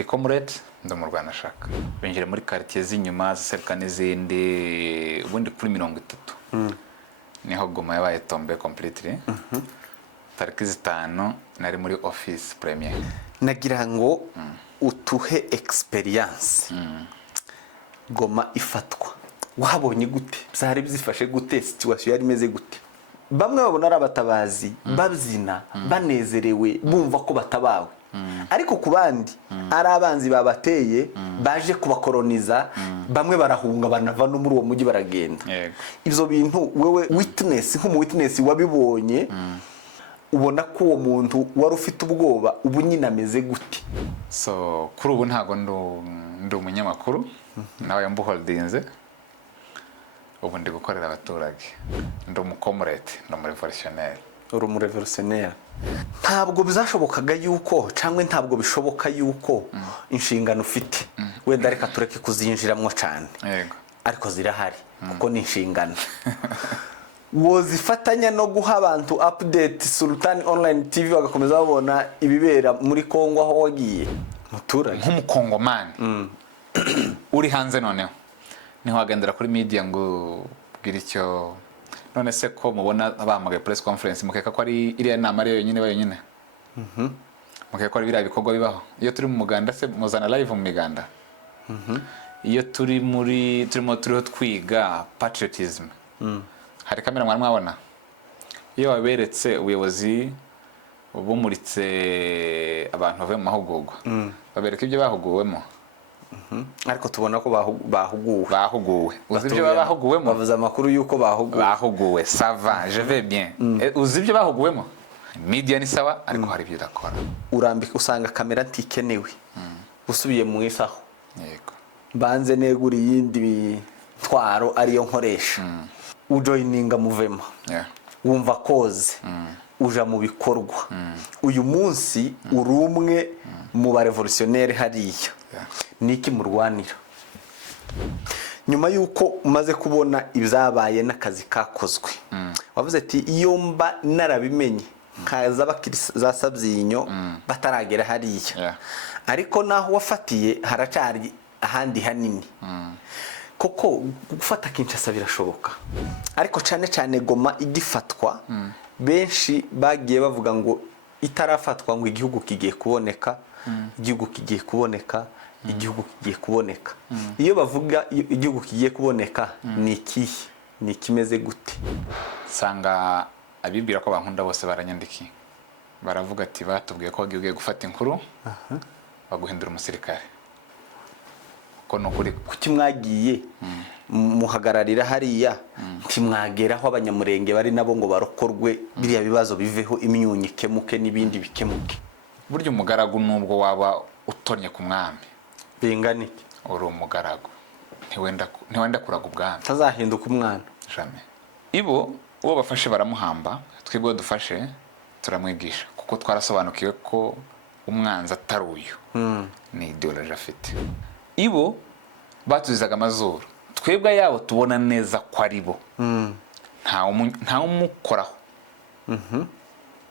ndi comrade ndamurwanashaka binjire muri quartier z'inyuma ziseruka n'izindi ubundi kuri 30 niho Goma yabaye tombe completely tariki 5 nari muri office premier nagira ngo utuhe experience Goma ifatwa wahabonye gute byari bizifashe gute situation yari imeze gute bamwe babona ari abatabazi babyina banezerewe bumva ko batabawe ariko ku bandi ari abanzi babateye baje kubakoloniza bamwe barahunga banava no muri uwo mujyi baragenda ivyo bintu wewe witness nk'umu witness wabibonye ubona ko uwo muntu wari ufite ubwoba ubu nyine ameze gute so kuri ubu ntago ndo umunyamakuru nawe yambu holdinze ubu ndi gukorera abaturage ndo mu comrade ndo mu revolutionnaire uri mu revolutionnaire ntabwo bizashobokaga yuko cyangwa ntabwo bishoboka yuko inshingano ufite wenda reka tureke kuzinjiramwo cyane yego ariko zirahari kuko ni inshingano wozifatanya no guha abantu update Sultan Online TV bagakomeza babona ibibera muri Kongo aho wagiye muturage nk'umukongomani uri hanze noneho niho wagendera kuri media ngo bwira icyo none se ko mubona abamagaye press conference mukeka ko ari iriya nama ari yonyine mukeka ko ari biriya bikorwa bibaho iyo turi mu muganda se muzana live mu miganda iyo turimo twiga patriotism hari kamera mwabona iyo waberetse ubuyobozi bumuritse abantu bave mu mahugurwa babereka ibyo bahuguwemo ariko tubona ko bahuguwe uzibyo bahuguwemo bavuze amakuru yuko bahuguwe ça va je vais bien uzibyo bahuguwemo media ni sawa ariko hari ibyo dakora urambika usanga kamera ntikenewe usubiye mu isaho yego banze negura yindi twaro ariyo nkoresha ujoininga muvema wumva koze uja mu bikorwa uyu munsi urumwe mu ba revolutionnaire hariya niki murwanira nyuma yuko umaze kubona ibyabaye n'akazi kakozwe wavuze ati iyo mba narabimenye kaza bakiriza sabyinyo bataragera hariya ariko naho wafatiye haracari ahandi hanini koko gufata Kinshasa birashoboka ariko cyane Goma igifatwa benshi bagiye bavuga ngo itarafatwa ngo igihugu kigiye kuboneka igihugu kigiye kuboneka igihugu kigiye kuboneka iyo bavuga igihugu kigiye kuboneka ni ikihe ni kimeze gute sanga abibwira ko bankunda bose baranyandiki baravuga ati batubwiye ko bagiye gufata inkuru baguhindura umusirikare ko nokuri kuki mwagiye muhagararira hariya ntimwageraho abanyamurenge bari nabo ngo barokorwe biriya bibazo biveho imyunyi kemuke n'ibindi bikemuke buryo umugaragu nubwo waba utonye ku mwami bingani uri umugaragu ntiwenda kuraga ubwami tazahinduka umwana jamais ibo uwo bafashe baramuhamba twebwe dufashe turamwigisha kuko twarasobanukiwe ko umwanza taruyo ni ideology afite ibo batuzizaga amazuru twebwe yabo tubona neza ko ari bo nta umukoraho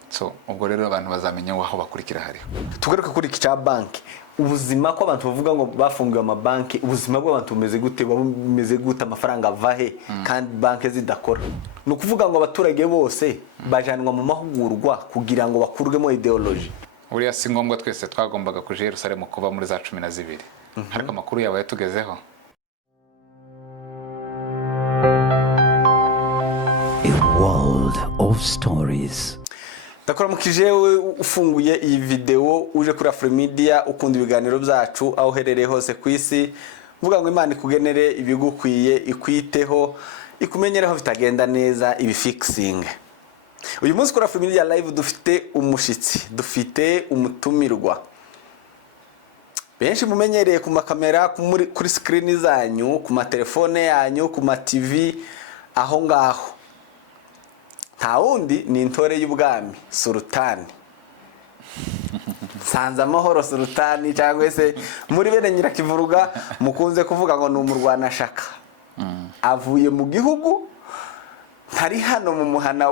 so ubwo rero abantu bazamenya aho bakurikira hari tugaruka kuri kica banki ubuzima ko abantu bavuga ngo bafungiwe amabanki ubuzima bw'abantu bumeze gute amafaranga avahe kandi banki zidakora no kuvuga ngo abaturage bose bajanwa mu mahugurwa kugira ngo bakurwemo ideology uriya si ngombwa twese twagombaga kuje Yerusalemu kuba muri za 12 ariko amakuru yawe yatugezeho A world of stories. Dakora mukije we ufunguye iyi video uje kuri Afromedia ukunda ibiganiro byacu aho herereye hose kwisi vuga ngo Imana ikugenere ibigukwiye ikwiteho ikumenyereho bitagenda neza ibi fixing. Uyu munsi kuri Afromedia live dufite umushitsi dufite umutumirwa benshi mumenyereye ku makamera kuri screen zanyu ku matelefone yanyu ku ma TV aho ngaho nta wundi ni intore y'ubwami Sultan Sanza amahoro Sultan cyangwa se muri bene Nyirakivuruga mukunze kuvuga ngo ni umurwanashaka avuye mu gihugu ntari hano mu muhana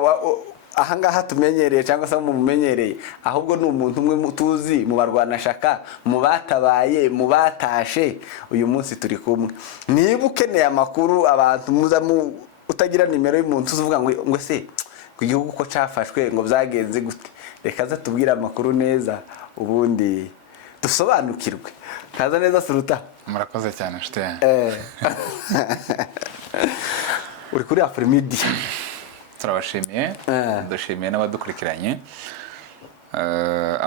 ahangaha tumenyereye cyangwa se mumumenyereye, ahubwo ni umuntu umwe tuzi mu barwanashaka, mu batabaye, mu batashe. Uyu munsi turi kumwe. Niba ukeneye amakuru abantu muza utagira nimero y'umuntu uvuga ngo se ku gihugu ko cyafashwe ngo byagenze gute, reka aza tubwire amakuru neza ubundi dusobanukirwe. Kaza neza Suruta. Murakoze cyane nshuti yanjye. Uri kuri Afrimedia. Turabashimiye, dushimiye n'abadukurikiranye,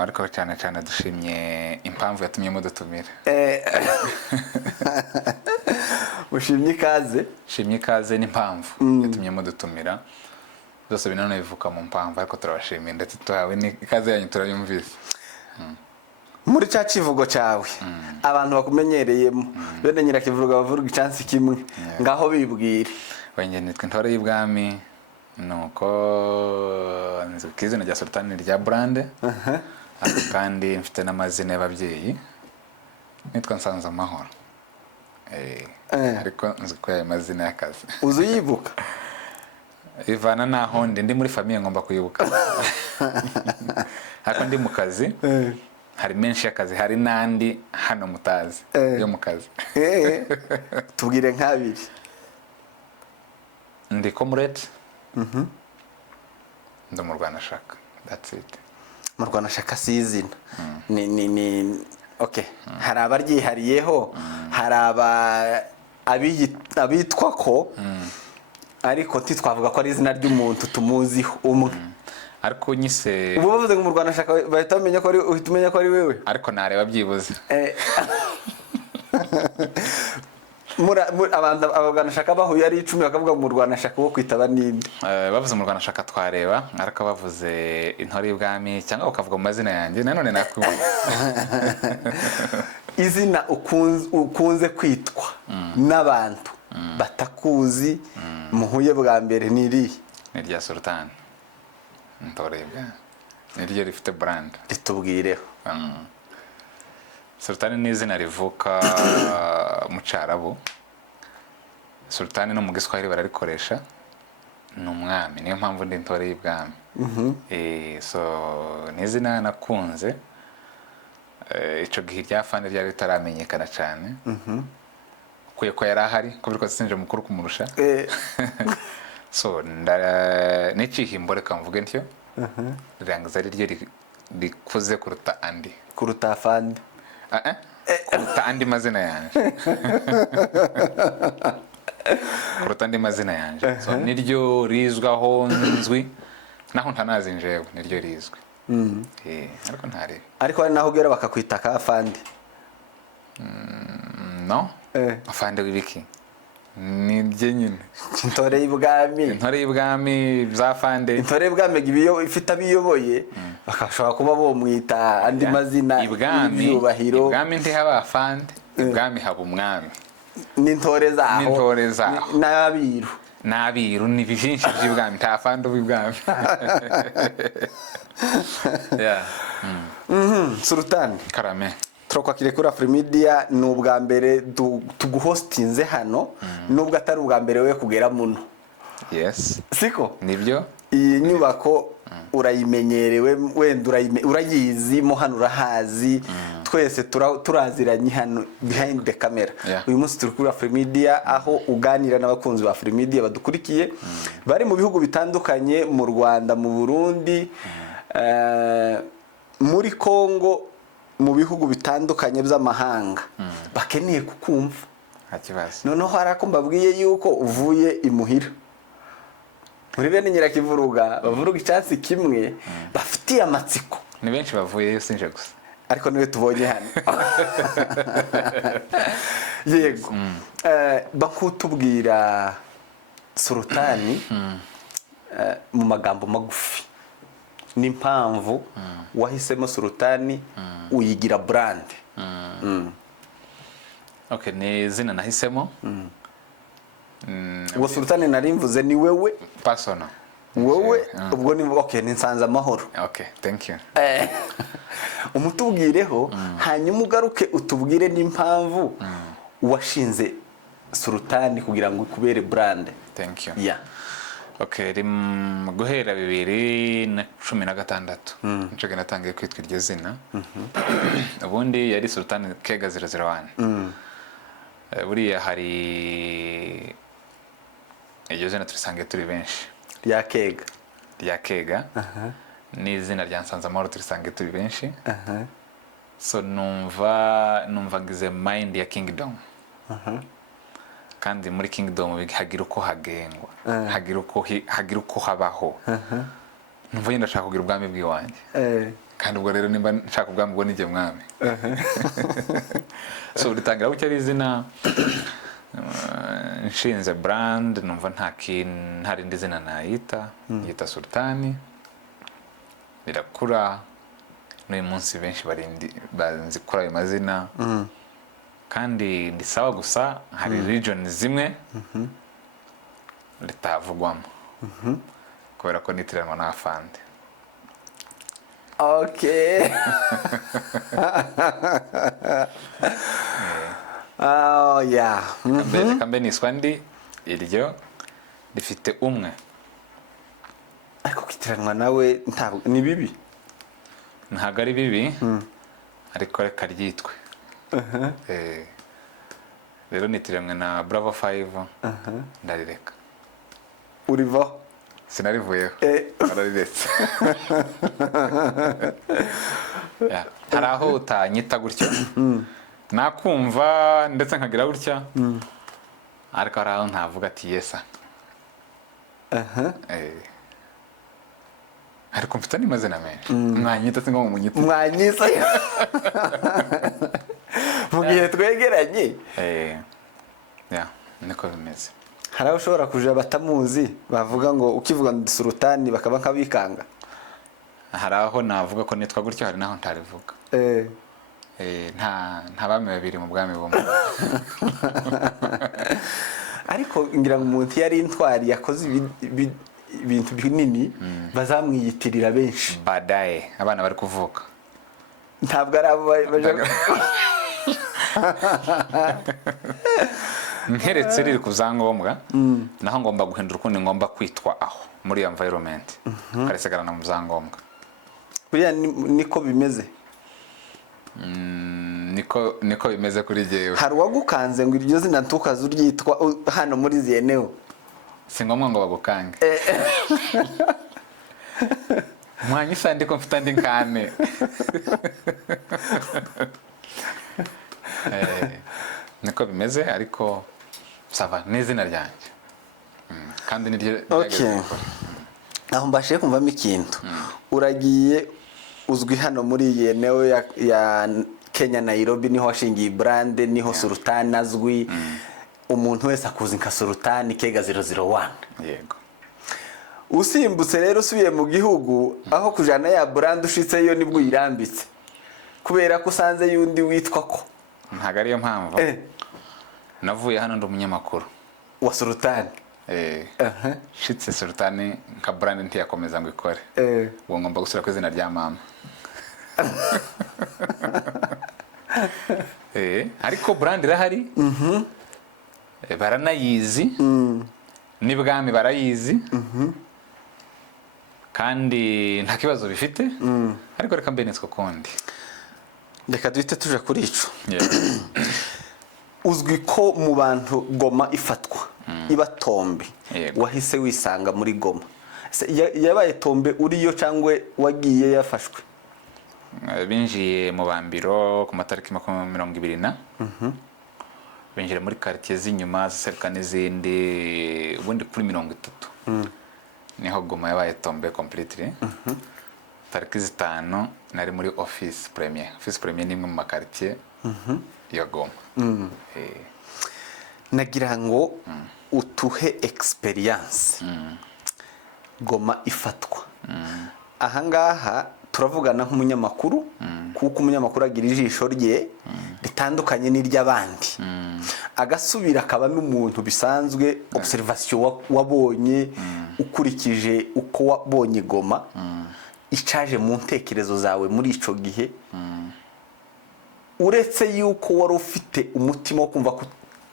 ariko cyane cyane dushimye impamvu yatumye mudutumira. Ushimye ikaze. Shimye ikaze n'impamvu yatumye mudutumira, byose binone bivuka mu mpamvu, ariko turabashimiye ndetse tuhawe n'ikaze yanyu turayumvise. Muri cya kivugo cyawe abantu bakumenyereyemo bene nyirakivuga bavuga icyansi kimwe, ngaho bibwire. Wenge nitwe Intore y'Ibwami, nuko nzi izina rya Sultan rya Brande, kandi mfite n'amazina y'ababyeyi, nitwa Nsanzamahoro. Ariko nzi ko ayo mazina y'akazi uzi yibuka ivana naho ndi muri famille ngomba kuyibuka. Ariko ndi mu kazi hari menshi y'akazi, hari n'andi hano mutazi yo mu kazi. Tubwire nk'abiri. Ndi comrade, ndi mu Rwanashaka, that's it. Mu Rwanashaka si izina. Okay, hari abaryihariyeho, hari abitwa ko, ariko titwavuga ko ari izina ry'umuntu tumuziho umwe. Ariko nyise ubu bavuze ngo mu Rwanashaka bahita bamenya ko ari, uhita umenya ko ari wewe. Ariko nareba byibuze. Abantu Rwanashaka bahuye ari 10 bakavuga mu Rwanashaka wo kwitaba ninde. Bavuze mu Rwanashaka twareba, ariko bavuze Intore y'Ibwami cyangwa bakavuga mu mazina yanjye, nanone nakwibuka. Izina ukunze kwitwa n'abantu batakuzi muhuye bwa mbere ni iri? Ni rya Sultan Intore y'Ibwami, ni ryo rifite brand. Ritubwireho. Sultan ni izina rivuka mu Cyarabu. Sultan no mu Giswahili bararikoresha, ni umwami, niyo mpamvu ndi Intore y'Ibwami. So ni izina nakunze, ico gihe rya fande ryari ritaramenyekana cyane, kuye ko yari ahari ko biriko sinje mukuru kumurusha. So n'icihimbo reka mvuge ntyo, rirangiza ari ryo rikuze kuruta andi, kuruta fande. Kuruta andi mazina yanje. Kuruta andi mazina yanje. So niryo rizwaho nzwi, naho ntanazi njewe niryo rizwi. Ariko ntari. Ariko ari naho ugera bakakwita ka fande. No. Afande w'ibiki. Ni bye nyine. Intore y'Ibwami. Intore y'Ibwami bya fande. Intore y'Ibwami ibiyo ifite abiyoboye bakashobora kuba bo mwita andi mazina y'Ibwami. Ibwami ntihaba afande, Ibwami haba umwami. N'intore zaho. N'intore zaho. N'abiru. N'abiru ni byinshi by'Ibwami, nta afande w'Ibwami. Yeah. Sultan. Karame. Turakwakire kuri Afrimedia, ni ubwa mbere tuguhostinze hano, nubwo atari ubwa mbere we kugera muno. Yes. Siko? Nibyo. Iyi nyubako urayimenyerewe, wenda urayizi mo hano urahazi, twese turaziranye hano behind the camera. Uyu munsi turi kuri Afrimedia, aho uganira n'abakunzi ba Afrimedia badukurikiye bari mu bihugu bitandukanye, mu Rwanda, mu Burundi, muri Kongo, mu bihugu bitandukanye by'amahanga, bakeneye kukumva. Hakibazo. Noneho harako mbabwiye yuko uvuye imuhira. Muri bene nyirakivuruga bavuruga icyansi kimwe, bafitiye amatsiko. Ni benshi bavuye sinje gusa. Ariko niwe tubonye hano. Yego. Bakutubwira Sultani mu magambo magufi. N'impamvu wahisemo Sultani uyigira brand. Okay, ni zina nahisemo. Uwo Sultani narimvuze ni wewe personal. Wewe ubwo ni okay, ni Nsanzamahoro. Okay, thank you. Umutubwireho hanyuma ugaruke utubwire n'impamvu washinze Sultani kugira ngo ikubere brand. Thank you. Yeah. Okay, guhera 2016 nico natangiye kwitwa iryo zina. Ubundi yari Sultan Kega 001. Buriya hari iryo zina turisangiye turi benshi. rya Kega n'izina rya Nsanzamahoro turisangiye turi benshi. So numva ngize mind ya Kingdom. Kandi muri Kingdom hagira uko hagengwa, hagira uko habaho. Numva yenda nshaka kugira ubwami bw'iwanjye. Kandi ubwo rero nimba nshaka ubwami bwo nije mwami. So ritangira bucya izina nshinze brand, numva nta rindi zina nayita, yita Sultani. Birakura n'uyu munsi benshi banzi kuri ayo mazina. Kandi ndi sawa gusa hari region zimwe litavugwamo kubera ko nitiranwa na afande. Okay. Oh yeah. Kambe niswa ndi iryo rifite umwe. Ariko kwitiranwa nawe ntabwo ni bibi. Ntabwo ari bibi ariko reka ryitwe. Rero nitiranwe na Bravo 5 ndarireka. Urivaho? Sinarivuyeho. Arariretse. Hari aho utanyita gutyo nakumva ndetse nkagira gutya ariko hari aho ntavuga ati yesa. Ariko mfite n'amazina menshi. Mwanyita singo munyita. Mwanyisa. Mugihe twegeranye. Niko bimeze. Hari aho ushobora kuja batamuzi bavuga ngo ukivuga ndi Sultani bakaba nkabikanga. Hari aho navuga ko nitwa gutyo, hari naho ntarivuga. Nta bami babiri mu bwami bumwe. Ariko ngira ngo umuntu yari intwari yakoze ibintu binini bazamwiyitirira benshi. Badaye abana bari kuvuka. Ntabwo ari abo baje. Nkeretse riri kuzangombwa naho ngomba guhindura ukundi ngomba kwitwa aho muri environment karesegarana mu zangombwa. Buriya niko bimeze. Niko bimeze kuri jewe. Hari wagukanze ngo iryo zina ntukaza uryitwa hano muri Zieneo. Si ngombwa ngo bagukange. Mwanyisa ndiko mfite ndi nkane. Niko bimeze ariko sava n'izina ryanjye. Kandi niryo. Okay. Aho mbashe kumvamo ikintu. Uragiye uzwi hano muri Zieneo ya Kenya Nairobi niho washingiye brand niho Sultani azwi. Umuntu wese akuzi nka Sultani Kega 001. Yego. Usimbutse rero usubiye mu gihugu aho kujana ya brand ushitseyo nibwo irambitse. Kubera ko usanze yundi witwa ko. Ntago ariyo mpamvu. Navuye hano ndi umunyamakuru wa Sultani. Shitse Sultani nka brand ntiyakomeza ngo ikore. Uwo ngomba gusura ku izina rya mama. Ariko brand irahari. Baranayizi. N'ibwami barayizi. Kandi nta kibazo bifite. Ariko reka mbe nitwa kondi. Reka duhite tuja kuri ico. Uzwi ko mu bantu Goma ifatwa iba Tombe. Wahise wisanga muri Goma. Yabaye Tombe uriyo cyangwe wagiye yafashwe? Binjiye mu bambiro ku matariki 20. Binjire muri quartier z'inyuma ziseruka n'izindi ubundi kuri 30. Niho Goma yabaye Tombe completely. Tariki 5 nari muri office premier. Office premier ni imwe mu makartier ya Goma. Nagira ngo utuhe experience Goma ifatwa. Ahangaha turavugana nk'umunyamakuru kuko umunyamakuru agira ijisho rye ritandukanye n'iry'abandi. Agasubira akaba n'umuntu bisanzwe observation wabonye ukurikije uko wabonye Goma icaje mu ntekerezo zawe muri ico gihe. Uretse yuko wari ufite umutima wo kumva ko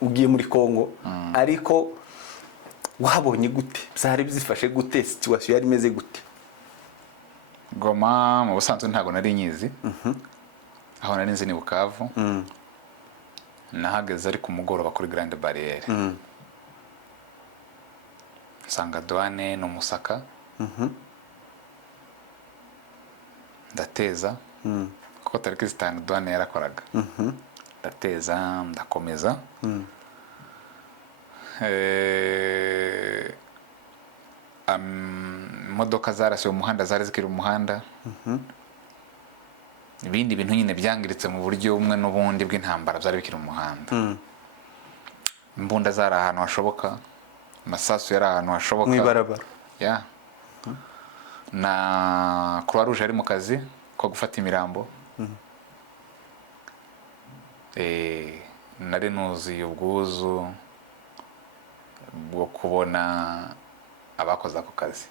ugiye muri Kongo ariko wahabonye gute, byari byifashe gute, situation yari imeze gute? Goma mu busanzwe ntabwo nari nyizi, aho nari nzi ni Bukavu, nahageze ari ku mugoroba kuri Grande Barriere, nsanga douane no Musaka, ndateza kuko tariki zitanu douane yarakoraga, ndateza ndakomeza, imodoka zarasiwe umuhanda, zari zikiri umuhanda, ibindi bintu nyine byangiritse mu buryo bumwe n'ubundi bw'intambara byari bikiri umuhanda, imbunda zari ahantu hashoboka, amasasu yari ahantu hashoboka mwibarabara, ya na Croix Rouge ari mu kazi ko gufata imirambo, nari nuzuye ubwuzu bwo kubona abakoze ako kazi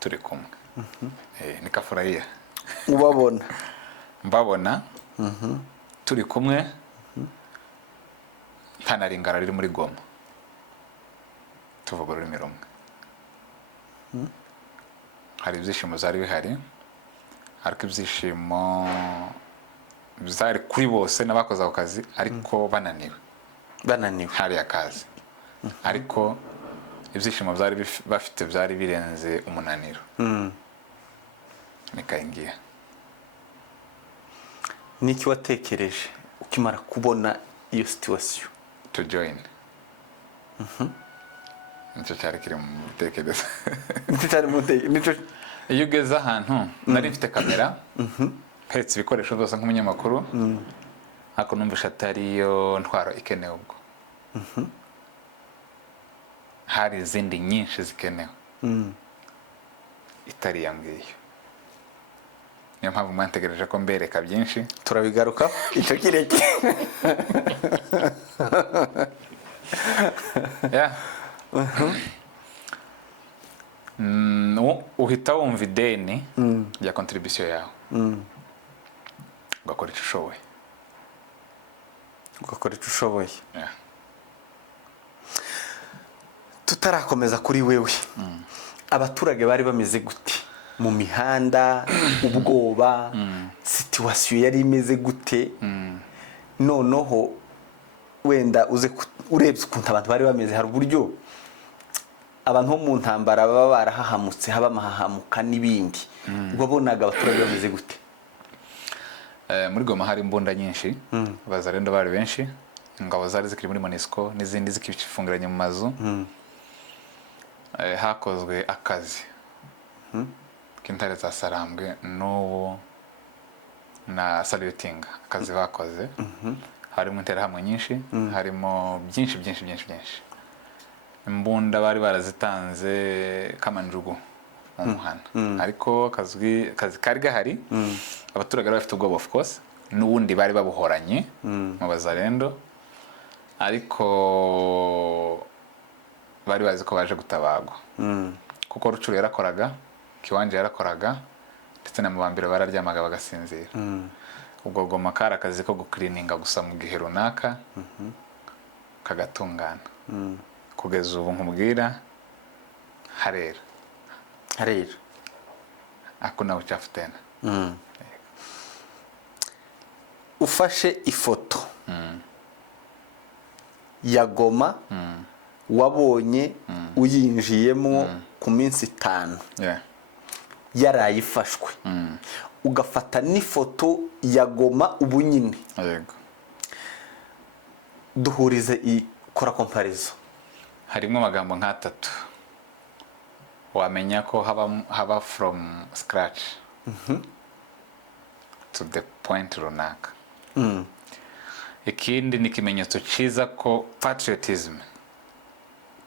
turi kumwe, nikafurahia ubabona mbabona turi kumwe, nta na ringara riri muri Goma, tuvuga ururimi rumwe, hari ibyishimo zari bihari, ariko ibyishimo byari kuri bose n'abakoze ako kazi, ariko bananiwe hari akazi, ariko ibyishimo byari bafite byari birenze umunaniro. Nikaingia. Niki watekereje ukimara kubona iyo situation? To join. Nicyo cyari kiri mu tekereza. Iyo ugeze ahantu nari mfite kamera, mpetse ibikoresho byose nk'umunyamakuru, ariko numvisha atari yo ntwaro ikenewe ubwo. Hari izindi nyinshi zikenewe, itari ya ngiyo. Niyo mpamvu mwantegereje ko mbereka byinshi, turabigaruka icyo kireke. Uhita wumva ideni ya contribution yawe, ugakora icyo ushoboye. Tutarakomeza kuri wewe, abaturage bari bameze gute mu mihanda, ubwoba, situation yari imeze gute? Noneho wenda urebye ukuntu abantu bari bameze, hari uburyo abantu mu ntambara baba barahahamutse, haba amahahamuka n'ibindi, wabonaga abaturage bameze gute? Muri Goma hari imbunda nyinshi, abazarendo bari benshi, ingabo zari zikiri muri MONUSCO n'izindi zikifungiranye mu mazu. Hakozwe akazi k'intare za Sarambwe n'ubu na saluting, akazi bakoze, harimo interahamwe nyinshi, harimo byinshi. Imbunda bari barazitanze kamanjugu mu muhanda, ariko akazi kari gahari, abaturage bari bafite ubwoba of course, n'ubundi bari babuhoranye mu bazarendo, ariko bari bazi ko baje gutabagwa, kuko Rucuru yarakoraga, Kiwanja yarakoraga, ndetse na Mubambiro bararyamaga bagasinzira. Ubwo Goma kari akazi ko guklininga gusa mu gihe runaka kagatungana. Kugeza ubu nkubwira harera hakuna uchafu tena. Ufashe ifoto ya Goma wabonye uyinjiyemo ku minsi 5, yarayifashwe, ugafata n'ifoto ya Goma ubu nyine, duhurize ikora comparison. Harimo amagambo nk'atatu wamenya ko haba from scratch to the point runaka. Ikindi ni ikimenyetso cyiza ko patriotism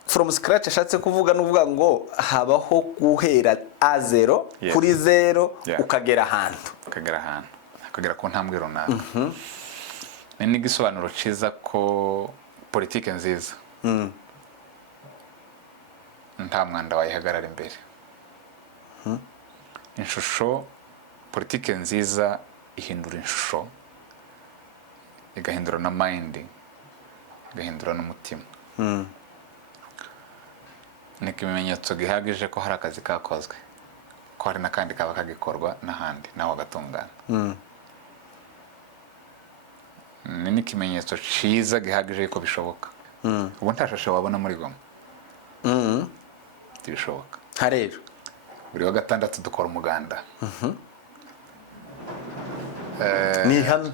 from scratch ashatse kuvuga n'uvuga ngo habaho guhera A0 kuri 0 ukagera ahantu, ukagera ku ntambwe runaka. Ni igisobanuro cyiza ko politike nziza nta mwanda wayihagarara imbere. Inshusho, politike nziza ihindura inshusho, igahindura na mind, igahindura n'umutima. ni ikimenyetso gihagije ko hari akazi kakozwe, ko hari n'akandi kaba kagikorwa n'ahandi naho gatungana. Ni n'ikimenyetso cyiza gihagije ko bishoboka. Ubu nta shashe wabona muri Goma. Bishoboka. Harero buri wa gatandatu dukora umuganda. ni hamwe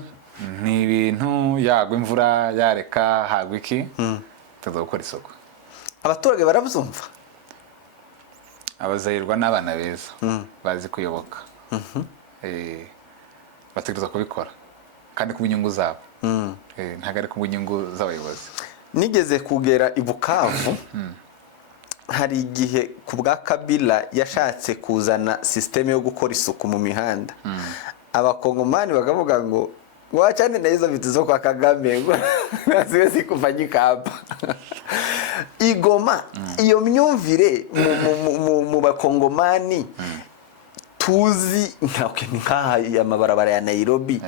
Ni ibintu yagwa imvura yareka hagwa iki tuza gukora isuku. abaturage barabyumva, Abazahirwa n'abana beza bazi kuyoboka, bategereza kubikora kandi ku inyungu zabo, ntabwo ari ku inyungu z'abayobozi. nigeze kugera i Bukavu hari igihe ku bwa Kabila yashatse kuzana systeme yo gukora isuku mu mihanda, abakongomani bakavuga ngo wachane na hizo vitu zo kwa Kagame ngo siwezi kufanyika hapa. Igoma iyo myumvire mu bakongomani tuzi nkaha amabarabara ya Nairobi,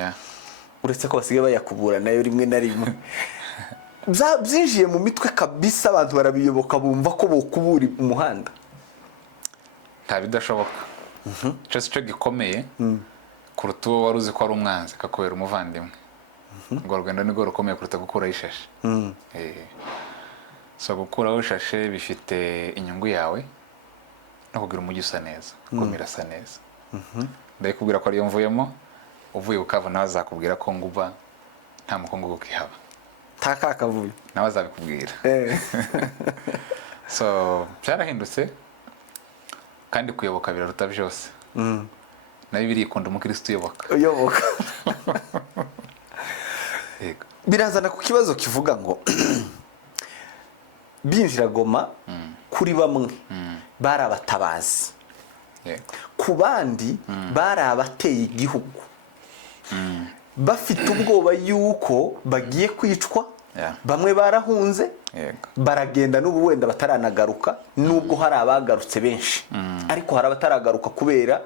uretse ko basigaye bayakubura nayo rimwe na rimwe byinjiye mu mitwe kabisa, abantu barabiyoboka bumva ko bokubura umuhanda. Nta bidashoboka. Cyose cyo gikomeye kuruta uwo wari uzi ko ari umwanzi akakubera umuvandimwe. Ngo urugendo nirwo rukomeye kuruta gukuraho ishashe. So gukuraho ishashe bifite inyungu yawe no kugira umujyi usa neza, kumira asa neza. Ndakubwira ko ariyo mvuyemo, uvuye Bukavu nawe azakubwira ko nguba nta mukungu ukihaba. Takakavuye nawe azabikubwira. So byarahindutse kandi kuyoboka biraruta byose. Nayo birikunda umukristo uyoboka. Yego. Birazana ku kibazo kivuga ngo binjira Goma kuri bamwe bari abatabazi, ku bandi bari abateye igihugu, bafite ubwoba yuko bagiye kwicwa. Bamwe barahunze baragenda n'ubu wenda bataranagaruka, nubwo hari abagarutse benshi, ariko hari abataragaruka kubera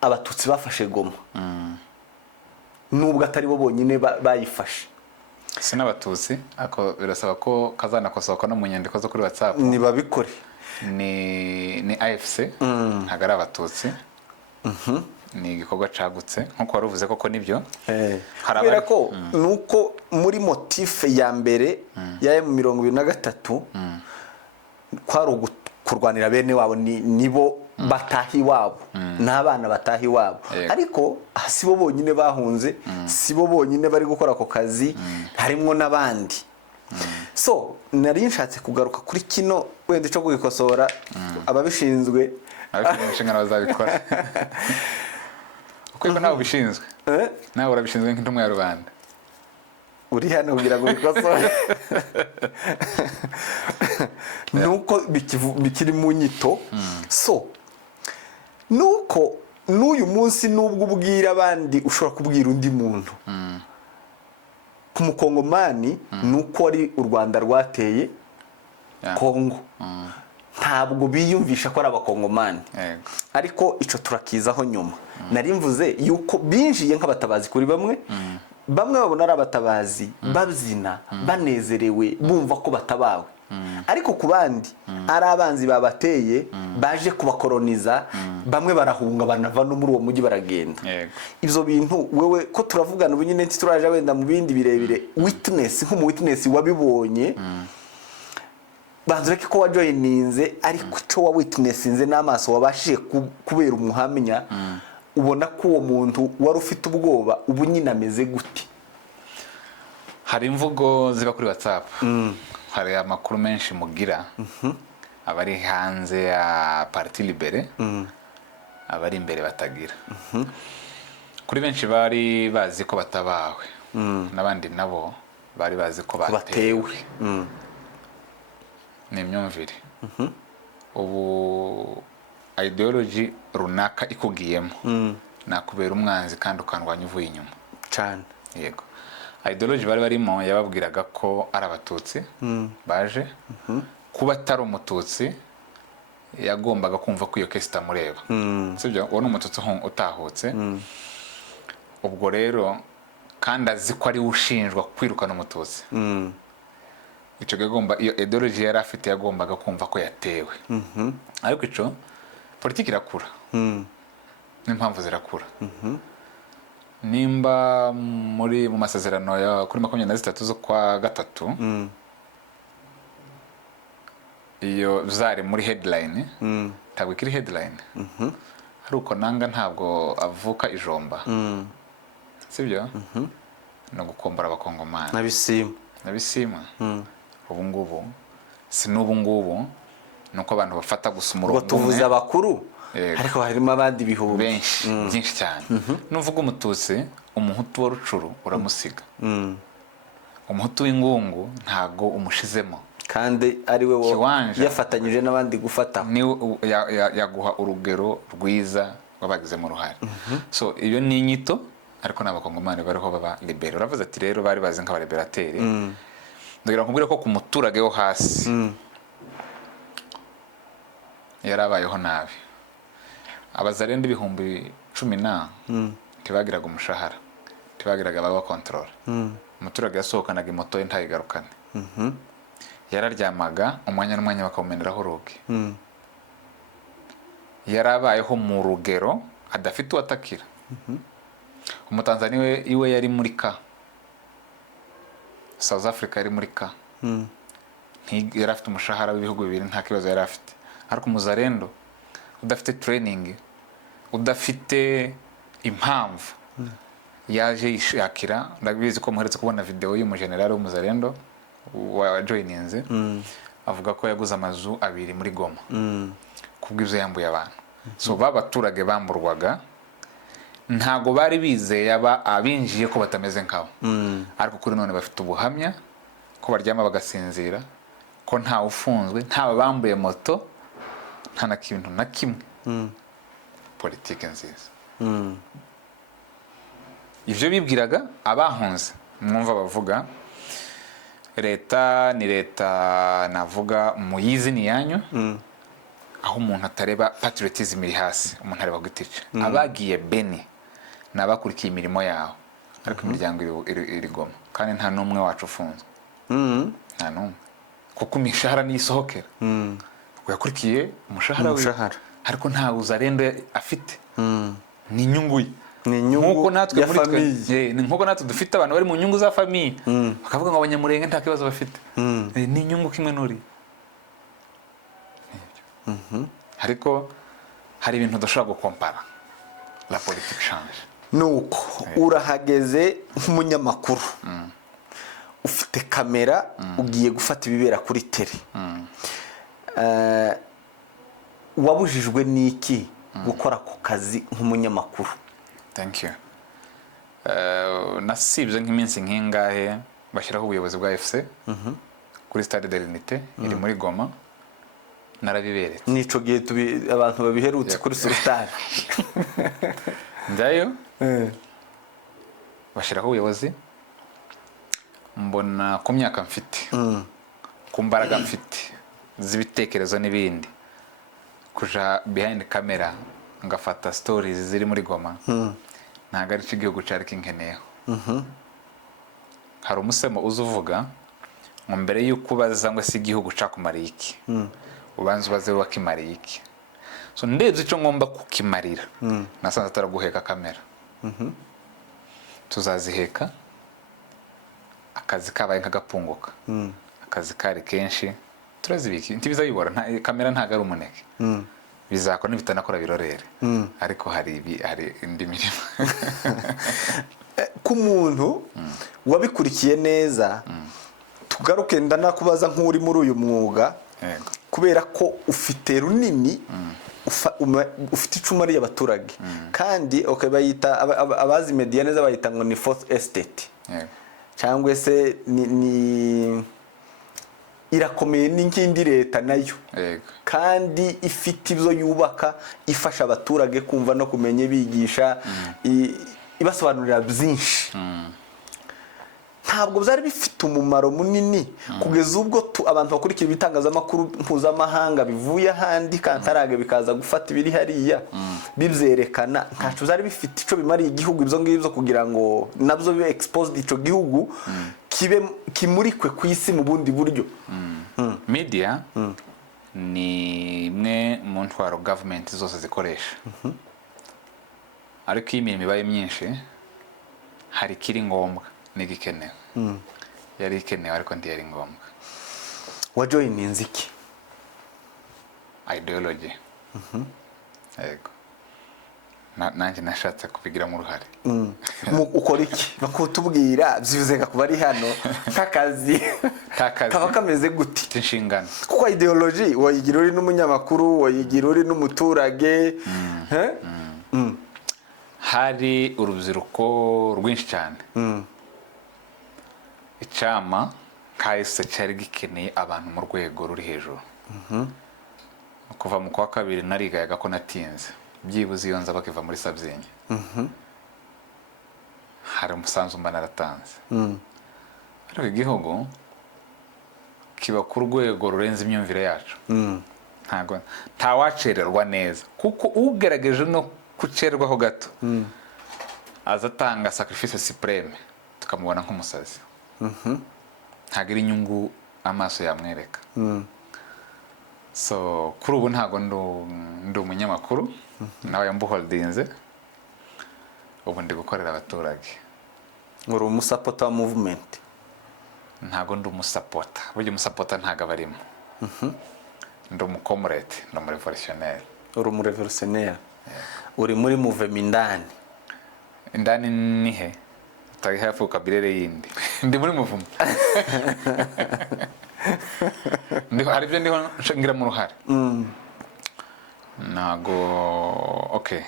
abatutsi bafashe Goma, nubwo atari bo bonyine bayifashe. Si n'abatutsi, ako birasaba ko kazanakosoka no mu nyandiko zo kuri WhatsApp. Ni babikore. Ni AFC, ntabwo ari abatutsi. Ni igikorwa cagutse nkuko wari uvuze koko nibyo. Kubera ko nuko muri motife ya mbere ya M23 kwari kurwanira bene wabo, nibo batahi wabo, n'abana batahi wabo. Ariko sibo bonyine bahunze, sibo bonyine bari gukora ako kazi, harimo n'abandi. So nari nshatse kugaruka kuri kino wenda cyo gukosora ababishinzwe inshingano bazabikora. Uko nawe ubishinzwe, nawe urabishinzwe nk'intumwa ya rubanda. Uri hano kugira ngo bikosore. Nuko bikiri mu nyito. So nuko n'uyu munsi nubwo ubwira abandi ushobora kubwira undi muntu, ku mukongomani nuko ari u Rwanda rwateye Kongo, ntabwo biyumvisha ko ari abakongomani. Ariko ico turakizaho nyuma. Nari mvuze yuko binjiye nk'abatabazi kuri bamwe, bamwe babona ari abatabazi babyina banezerewe bumva ko batabawe, ariko ku bandi ari abanzi babateye baje kubakoloniza, bamwe barahunga banava no muri uwo mujyi baragenda. Ibyo bintu wewe ko turavugana ubu nyine turaje wenda mu bindi birebire, witness nk'umu witness wabibonye, banzureke ko wajoyininze, ariko cyo wa witnessinze n'amaso wabashije kubera umuhamya, ubona ko uwo muntu wari ufite ubwoba ubu nyine ameze gute? Hari imvugo ziba kuri WhatsApp, hari amakuru menshi mugira, abari hanze ya Parti Libere, abari imbere batagira. Kuri benshi bari bazi ko batabawe, n'abandi nabo bari bazi ko batewe. Ni imyumvire. Ubu ideology runaka ikugiyemo nakubera umwanzi kandi ukandwanya uvuye inyuma cyane. Yego. Ideology bari barimo yababwiraga ko ari abatutsi baje, kuba atari umututsi yagombaga kumva ko iyo kesi itamureba. Sibyo, uwo ni umututsi utahutse. Ubwo rero kandi azi ko ari ushinjwa kwirukana umututsi. ico gagomba iyo ideology yari afite yagombaga kumva ko yatewe ariko ico politiki irakura n'impamvu zirakura nimba muri mu masezerano ya kuri 23 zo kwa gatatu iyo zari muri headline ntabwo ikiri headline haruko nanga ntabwo avuka ijomba sibyo no gukombora abakongomani nabisima ubu ngubu si n'ubu ngubu nuko abantu bafata gusa umurongo ngo tuvuze abakuru ariko harimo abandi bihugu benshi byinshi cyane nuvuga umututsi umuhutu wa rucuru uramusiga umuhutu w'ingungu ntago umushizemo kandi ari we yafatanyije n'abandi gufata ni yaguha urugero rwiza rwabagizemo uruhare so iyo ni inyito ariko n'abakongomani bariho baba libere uravuze ati rero bari bazi nk'abaliberateri ndagira nkubwire ko ku muturage wo hasi yarabayeho nabi abazarenda ibihumbi 10 ntibagiraga umushahara ntibagiraga ababa control umuturage yasohokanaga imoto ye ntayigarukane yararyamaga umwanya n'umwanya bakawumeneraho urugi yarabayeho mu rugero adafite uwatakira umutanzania iwe yari muri ka South Africa yari muri ka yari afite umushahara w'ibihugu bibiri nta kibazo yari afite ariko umuzarendo udafite training udafite impamvu yaje yishakira ndabizi ko muheretse kubona video y'umugenerali w'umuzarendo wa joininze avuga ko yaguze amazu 2 muri Goma kubw'ibyo yambuye abantu so babaturage bamburwaga ntago bari bizeye abinjiye ko batameze nkabo ariko kuri none bafite ubuhamya ko baryama bagasinzira ko nta ufunzwe nta bambuye moto nta na kintu na kimwe politike nziza ivyo bibwiraga abahunze mwumva bavuga leta ni leta navuga muyizi ni yanyu aho umuntu atareba patriotism iri hasi umuntu areba gutice abagiye Beni nabakurikiye imirimo yaho ariko imiryango iri Goma kandi nta numwe wacu ufunzwe nta numwe kuko imishahara nisohokera yakurikiye umushahara ariko nta uzarendo afite ni inyungu nkuko natwe ya famille nkuko natwe dufite abantu bari mu nyungu za famille bakavuga ngo abanyamurenge nta kibazo bafite ni inyungu kimwe nuri ariko hari ibintu udashobora gukompara la politique change nuko urahageze nk'umunyamakuru ufite kamera ugiye gufata ibibera kuri tele wabujijwe n'iki gukora ku kazi nk'umunyamakuru? Thank you. Nasibye nk'iminsi nk'ingahe bashyiraho ubuyobozi bwa FC kuri Stade de l'Unité iri muri Goma narabiberetse nico gihe abantu babiherutse kuri Sultan ndayo bashyiraho ubuyobozi mbona ku myaka mfite ku mbaraga mfite z'ibitekerezo n'ibindi kuja behind camera ngafata stories ziri muri Goma ntago ari igihugu cari kinkeneyeho hari umusemo uzuvuga ngo mbere yuko ubaza ngo si igihugu cakumariye iki ubanza ubaze wakimariye iki so ndebye ico ngomba kukimarira nasanze ataraguheka kamera tuzaziheka akazi kabaye nkagapunguka akazi kari kenshi turazibiki ntibizayibora kamera ntago ari umuneke bizakora nibitanakora birorere ariko hari indi mirimo ku muntu wabikurikiye neza tugaruke ndanakubaza nk'uri muri uyu mwuga kubera ko ufite runini ufite icuma ry'abaturage kandi bayita abazi media neza bayita ngo ni fourth estate cyangwa se ni irakomeye n'ikindi leta nayo kandi ifite ibyo yubaka ifasha abaturage kumva no kumenya bigisha ibasobanurira byinshi ntabwo byari bifite umumaro munini kugeza ubwo abantu bakurikira ibitangazamakuru mpuzamahanga bivuye ahandi kantarage bikaza gufata ibiri hariya bibyerekana ntacu byari bifite ico bimariye igihugu ibyo ngibyo kugira ngo nabyo bibe exposed ico gihugu kimurikwe ku isi mu bundi buryo. Media ni imwe mu ntwaro government zose zikoresha, ariko iyo imirimo ibaye myinshi hari ikiri ngombwa n'igikenewe. Yari ikenewe ariko ntiyari ngombwa. Wajoyininze iki? Ideology. Yego. Nanjye nashatse kubigiramo uruhare. Ukora iki? Bakutubwira byivuze nga kuba ari hano nk'akazi kaba kameze gute? Inshingano. Kuko ideology wayigira uri n'umunyamakuru, wayigira uri n'umuturage. Hari urubyiruko rwinshi cyane. Icama kahise cyari gikeneye abantu mu rwego ruri hejuru. Kuva mu kwa kabiri narigayaga ko natinze, byibuze iyo nza bakiva muri Sabyenye. Hari umusanzu mba naratanze. Ariko igihugu kiba ku rwego rurenze imyumvire yacu. Ntawacererwa neza, kuko ugerageje no kucererwaho gato azatanga sacrifice supreme tukamubona nk'umusazi. Ntagira inyungu amaso yamwereka. So kuri ubu ntago ndi umunyamakuru, nawe yambuholdinze, ubu ndi gukorera abaturage. Uri umusapota wa movement? Ntago ndi umusapota, burya umusapota ntago abarimo. Ndi umukomrade, ndi umurevolutionnaire. Uri umurevolutionnaire? Uri muri movement indani? Indani ni he? Tari hafu kabirere yindi. Ndi muri muvumo. Hari ibyo ndiho ngira mu ruhare. Nago okay.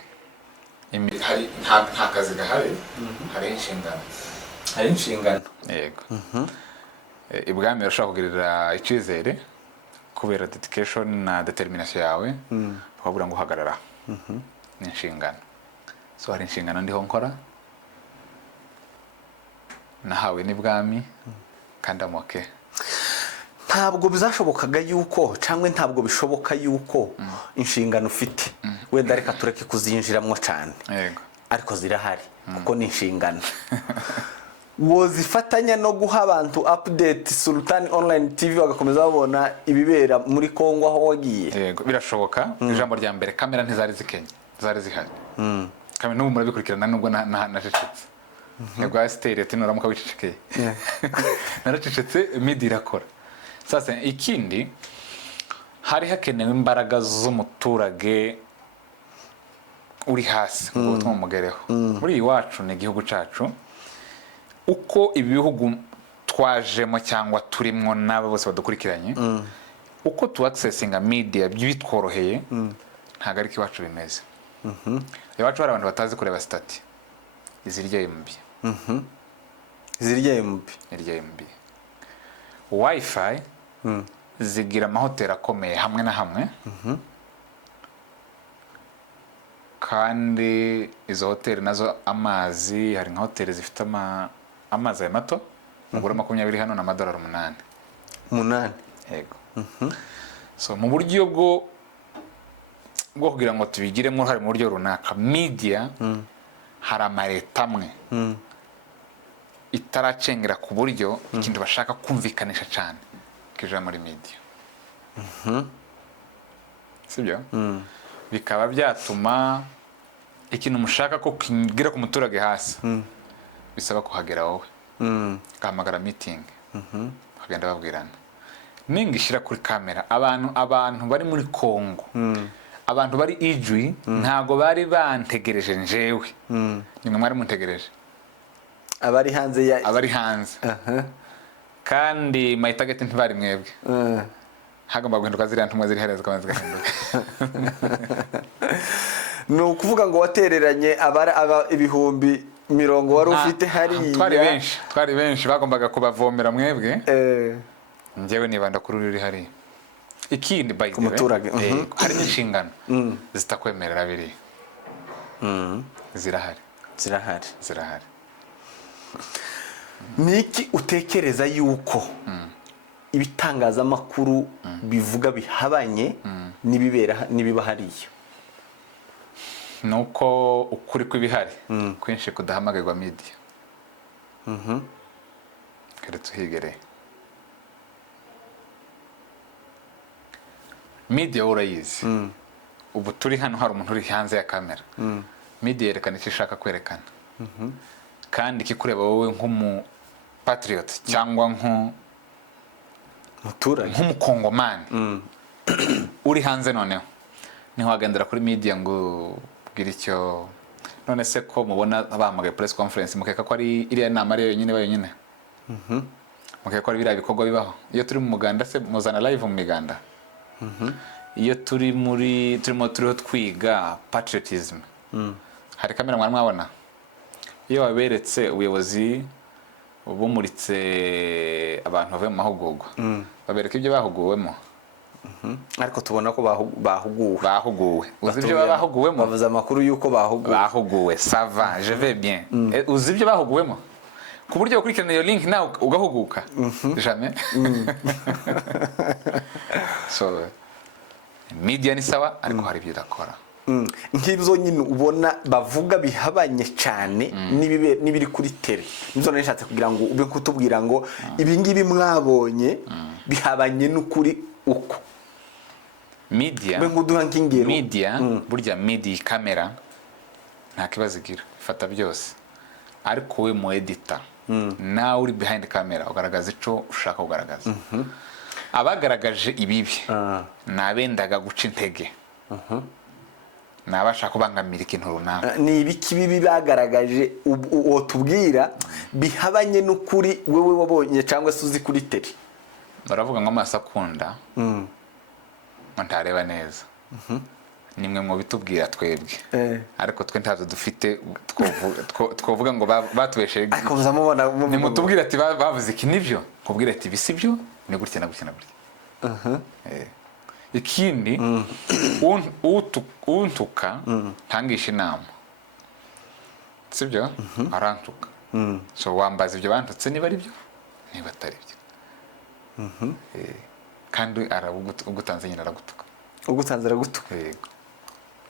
Hari nta kazi gahari, hari inshingano. Hari inshingano. Yego. Ibwami urashaka kugirira icyizere kubera dedication na determination yawe, bakubwira ngo uhagarara. Ni inshingano. So hari inshingano ndiho nkora. Nahawe n'ibwami kandi amoke. Ntabwo bizashobokaga yuko cyangwa ntabwo bishoboka yuko inshingano ufite wenda reka tureke kuzinjiramwo cyane. Yego. Ariko zirahari kuko ni inshingano. Wozifatanya no guha abantu update Sultan Online TV bagakomeza babona ibibera muri Kongo aho wagiye? Yego, birashoboka. Ijambo rya mbere, kamera ntizari zikenye, zari zihari. Kamera n'ubu murabikurikirana nubwo nacecetse. Yego asiteri ati nuramuka wicecekeye. Naracecetse media irakora. Sasa ikindi hari hakenewe imbaraga z'umuturage uri hasi ngo tumugereho. Muri iwacu ni igihugu cacu. Uko ibihugu twajemo cyangwa turimwo n'abo bose badukurikiranye, uko tu accessinga media byitworoheye, ntago ari kiwacu bimeze. Iwacu hari abantu batazi kureba stati. Izirya MB. Izirya MB. Izirya MB. Wi-Fi zigira amahoteli akomeye hamwe na hamwe. Kandi izo hoteli nazo amazi, hari nka hoteli zifite amazi ya mato, mugura 20 hano na $8. 8. Yego. So mu buryo bwo kugira ngo tubigiremo hari mu buryo runaka, media hari amareta amwe itaracengera ku buryo ikintu bashaka kumvikanisha cyane kija muri media. Sibyo? Bikaba byatuma ikintu mushaka ko kigira ku muturage hasi, bisaba kuhagera wowe. Kamagara meeting. Bagenda babwirana. Ningishira kuri kamera abantu bari muri Kongo, abantu bari Ijwi ntago bari bantegereje njewe. Nimwe mwari muntegereje. Abari hanze ya abari hanze. Kandi my target ntibari mwebwe. Hagomba guhinduka ziriya ntumwa ziri hereza kamaze gahinduka. No kuvuga ngo watereranye aba ibihumbi 50 wari ufite hari. Twari benshi bagombaga kubavomera mwebwe. Njyewe nibanda kuri ruri hari. Ikindi by the way, hari inshingano zitakwemerera biri. Zirahari. Niki utekereza yuko ibitangazamakuru bivuga bihabanye nibiba hariyo? Nuko ukuri kw'ibihari kwinshi kudahamagirwa media. keretse uhigereye. Media urayizi. Ubu turi hano hari umuntu uri hanze ya kamera. Media yerekana icyo ishaka kwerekana. Kandi kikureba wowe nk'umu patriot cyangwa nk'umukongomani uri hanze noneho niho wagendera kuri media ngo ubwire icyo. None se ko mubona bahamagaye press conference mukeka ko ari iriya nama ari yonyine mukeka ko ari biriya bikorwa bibaho. Iyo turi mu muganda se muzana live mu miganda. Iyo turimo turiho twiga patriotism hari kamera mwabona. Iyo waberetse ubuyobozi bumuritse abantu bavuye mu mahugurwa babereka ibyo bahuguwemo. Ariko tubona ko bahuguwe. Uzi ibyo bahuguwemo? Bavuze amakuru yuko bahuguwe. Ça va, je vais bien. Uzi ibyo bahuguwemo? Ku buryo ukurikirana iyo link nawe ugahuguka? Jamais. So media ni sawa ariko hari ibyo idakora. Nk'ibyo nyine ubona bavuga bihabanye cyane n'ibiri kuri tele. Nibyo nashatse kugira ngo ube kutubwira ngo ibi ngibi mwabonye bihabanye n'ukuri uko. Media burya media kamera nta kibazo igira ifata byose. Ariko we mu editor nawe uri behind camera ugaragaza icyo ushaka kugaragaza. Abagaragaje ibibi nabendaga guca intege. Nabasha kubangamira ikintu runaka. Ni ibiki bibi bagaragaje uwo tubwira bihabanye n'ukuri wewe wabonye cyangwa se uzi kuri tele? Baravuga ngo amaso akunda ntareba neza. Nimwe mu bitubwira twebwe. Ariko twe ntazo dufite twovuga ngo batubeshe. Akomeza mubona ni mutubwira ati bavuze iki nivyo kubwira ati bisibyo ni gutya na gutya. Ikindi untuka ntangisha inama. Sibyo? Arantuka. So wambaza ibyo bantutse niba ari byo niba atari byo. Kandi aragutanze nyine aragutuka. Ugutanze aragutuka. Yego.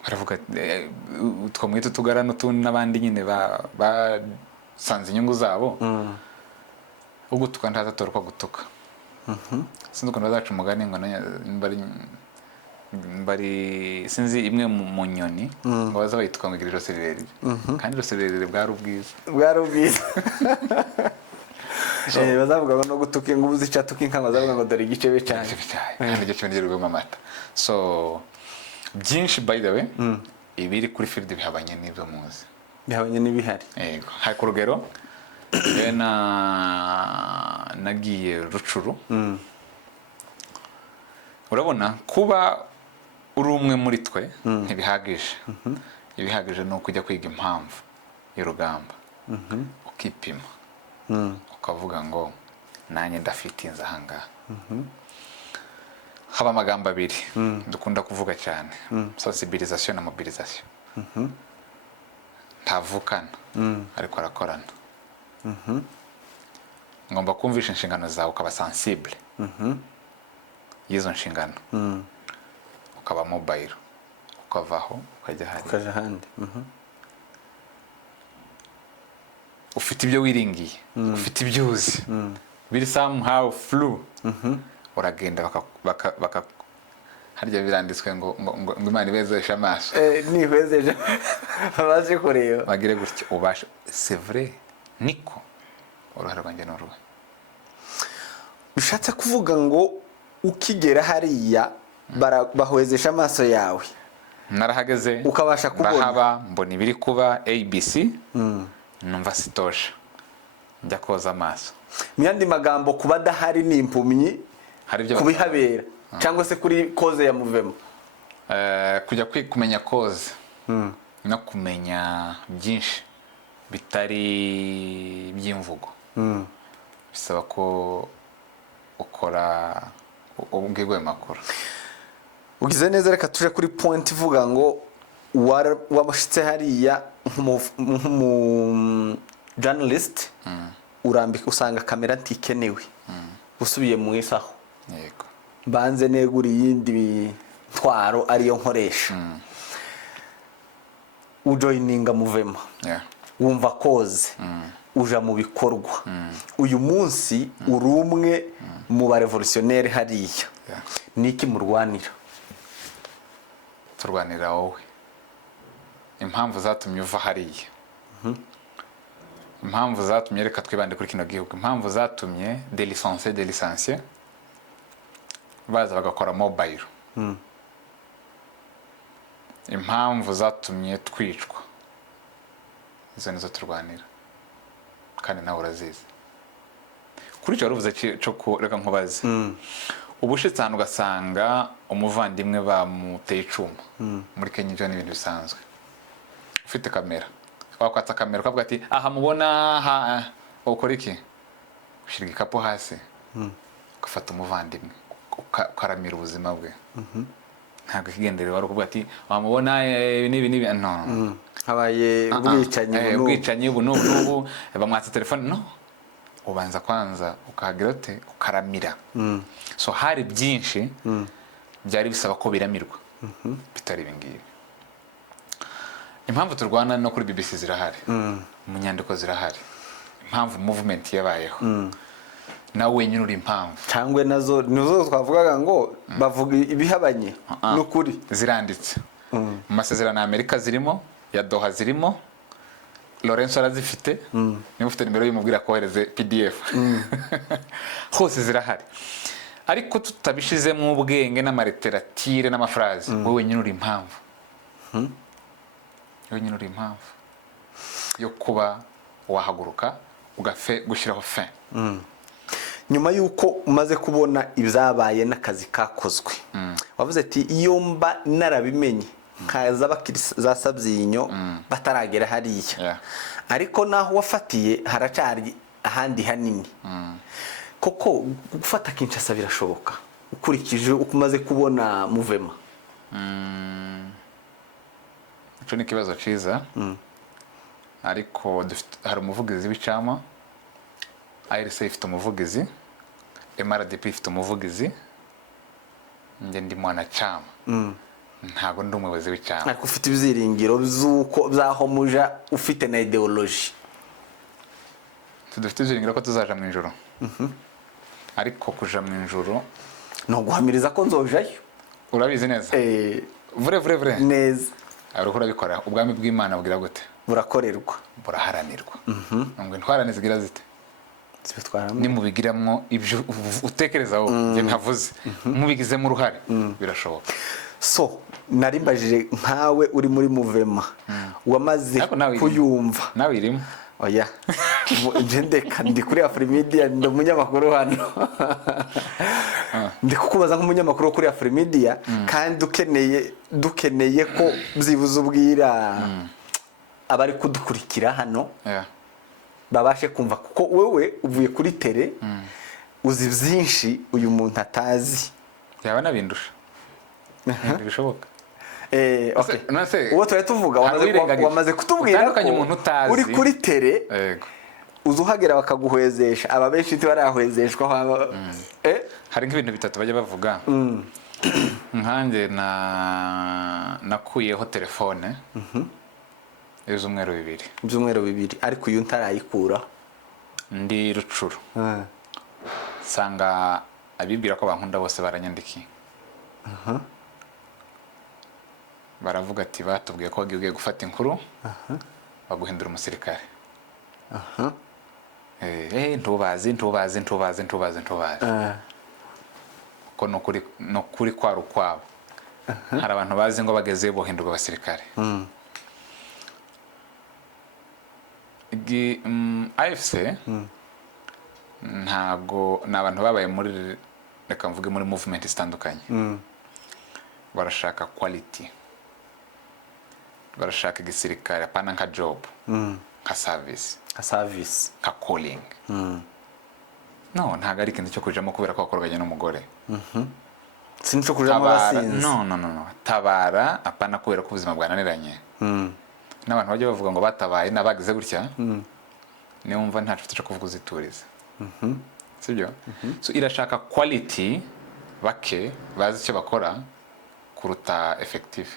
Aravuga twamwita tugara n'utundi n'abandi nyine basanze inyungu zabo. Ugutuka ntazatorwa gutuka. Sinzi ukuntu bazaca umugani ngo mbari sinzi imwe mu nyoni ngo baza bayituka ngo ijosi rirerire. Kandi ijosi rirerire bwari ubwiza. Bazavuga ngo no gutuka ngo uzicatuka inka ngo bazavuga ngo dore igicebe cyane. Kandi icyo cyo ndirwemo amata. So byinshi by the way ibiri kuri field bihabanye n'ibyo muzi. Bihabanye n'ibihari. Yego. Hari ku rugero nagiye Rucuru. Urabona kuba uri umwe muri twe ntibihagije. Ibihagije no kujya kwiga impamvu y'urugamba. Ukipima. Ukavuga ngo nanjye ndafitinza ahangaha. Haba amagambo abiri dukunda kuvuga cyane. Sensibilisation na mobilisation. Ntavukana ariko arakorana. Ngomba kumvisha inshingano zawe ukaba sensible. Yizo nshingano. Ukaba mobile. Ukavaho ukajya ahandi. Ufite ibyo wiringiye. Ufite ibyo uzi. Biri somehow flu. Uragenda baka harya biranditswe ngo Imana ibezesha amaso. Nihwezeje babaje kureba. Bagire gutyo ubasha. C'est vrai. Niko uruhare rwanjye n'uruhe. Bishatse kuvuga ngo ukigera hariya bahwezesha amaso yawe. Narahageze ukabasha kubona. Bahaba mbona ibiri kuba ABC. Numva sitosha. Njya koza amaso. Myandi magambo kuba dahari ni impumyi kubihabera cyangwa se kuri koze ya muvemo. Kujya kumenya koze no kumenya byinshi bitari by'imvugo. Bisaba ko ukora ubwigwe makuru. Ugize neza reka tuje kuri point ivuga ngo wabashitse hariya nk'umu journalist urambika usanga kamera ntikenewe. Usubiye mu isaho. Yego. Banze negura yindi bitwaro ariyo nkoresha. Ujoininga muvema. Yeah. Wumva koze. uja mu bikorwa uyu munsi uri umwe mu ba revolutionnaire hariya Yeah. niki murwanira turwanira wowe impamvu zatumye uva hariya impamvu zatumye reka twibande kuri kino gihugu impamvu zatumye des licenciés baza bagakora mobile impamvu zatumye twicwa izo nizo turwanira kandi nawe urazizi kuri cyo waruvuze cyo reka nkubaze ubushitse ahantu ugasanga umuvandimwe bamuteye icuma muri Kenya ibyo ni ibintu bisanzwe ufite kamera wakwatsa kamera ukavuga ati aha mubona ukora iki ushyira igikapu hasi ugafata umuvandimwe ukaramira ubuzima bwe ntabwo ikigendere wari ukuvuga ati wamubona n'ibi no habaye ubwicanyi ubu n'ubu bamwatsa telefone no ubanza kwanza ukahagira ute ukaramira so hari byinshi byari bisaba ko biramirwa bitari ibingibi impamvu turwana no kuri BBC zirahari mu nyandiko zirahari impamvu movement yabayeho nawe wenyine uri impamvu cyangwa nazo twavugaga ngo bavuga ibihabanye n'ukuri ziranditse mu masezerano y'Amerika zirimo ya Doha zirimo Lorenzo arazifite niba ufite nimero y'umubwira kohereze PDF hose zirahari ariko tutabishizemo ubwenge n'amariteratire n'amafraze wowe nyine uri impamvu wowe nyine uri impamvu yo kuba wahaguruka gushyiraho fin nyuma yuko umaze kubona ibyabaye n'akazi kakozwe wavuze ati iyo mba narabimenye kaza za Sabyinyo bataragera hariya ariko naho wafatiye haracari ahandi hanini koko gufata Kinshasa birashoboka ukurikije uko umaze kubona muvema ico ni kibazo ciza ariko hari umuvugizi w'icama ARC ifite umuvugizi MRDP ifite umuvugizi nge ndi mwanachama ntago ndi umuyobozi w'icama ariko ufite ibyiringiro by'uko byaho muja ufite na ideology tudufite ibyiringiro ko tuzaja mu ijoro ariko kuja mu ijoro no guhamiriza ko nzojayo urabizi neza vrai neza ariko urabikora ubwami bw'Imana bugira gute burakorerwa buraharanirwa ngo intwarane zigira zite ni mubigiramwo ibyo utekerezaho nge ntavuze mubigizemo uruhare birashoboka so narimbajije nkawe uri muri muvema wamaze kuyumva nawe irimo oya ndeka ndi kuri Afrimedia ndi umunyamakuru hano ndi kukubaza nk'umunyamakuru kuri Afrimedia kandi dukeneye ko byibuze ubwira abari kudukurikira hano babashe kumva kuko wewe uvuye kuri tele uzi byinshi uyu muntu atazi yaba nabindusha bishoboka okay uwo twari tuvuga wamaze kutubwira ko uri kuri tele uzuhagera bakaguhwezesha aba benshi ntibarahwezeshwa hari nk'ibintu bitatu bajya bavuga nkanjye nakuyeho telefone ibyumweru bibiri ariko uyu ntarayikura ndi Rucuru sanga abibwira ko bankunda bose baranyandikiye baravuga ati batubwiye ko wagiye gufata inkuru baguhindura umusirikare ntubazi ko no kuri kwaro kwabo hari abantu bazi ngo bageze bohindurwa abasirikare AFC ntago n'abantu babaye muri reka mvuge muri movement zitandukanye barashaka quality barashaka igisirikare apana nka job nka service nka calling no ntago ari ikintu cyo kujamo kubera ko wakorwanye n'umugore sinco kujamo basinze no tabara apana kubera ko ubuzima bwananiranye n'abantu bajya bavuga ngo batabaye nabagize gutya niyo umva nta cyo kuvuga uzituriza sibyo so irashaka quality bake bazi icyo bakora kuruta effective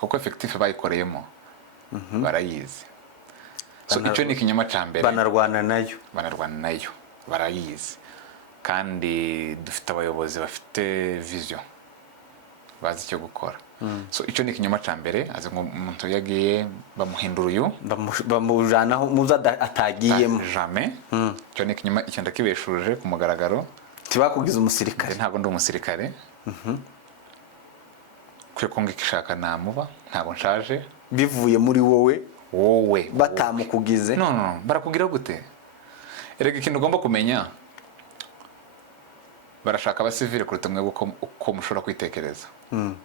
kuko effective bayikoreyemo barayizi so icyo ni ikinyoma cya mbere. banarwana nayo barayizi, kandi dufite abayobozi bafite vision bazi icyo gukora. So icyo ni ikinyoma cya mbere, azi ngo umuntu yagiye bamuhindura uyu bamujanaho muza atagiyemo jamais. Icyo ni ikinyoma, icyo ndakibeshuruje ku mugaragaro. tibakugize umusirikare. Ntabwo ndi umusirikare. Kwe konga ikishaka namuba, ntabwo nshaje. bivuye muri wowe batamukugize. No, barakugira gute? Erega ikintu ugomba kumenya, barashaka abasivile kuruta mwe uko mushobora kwitekereza.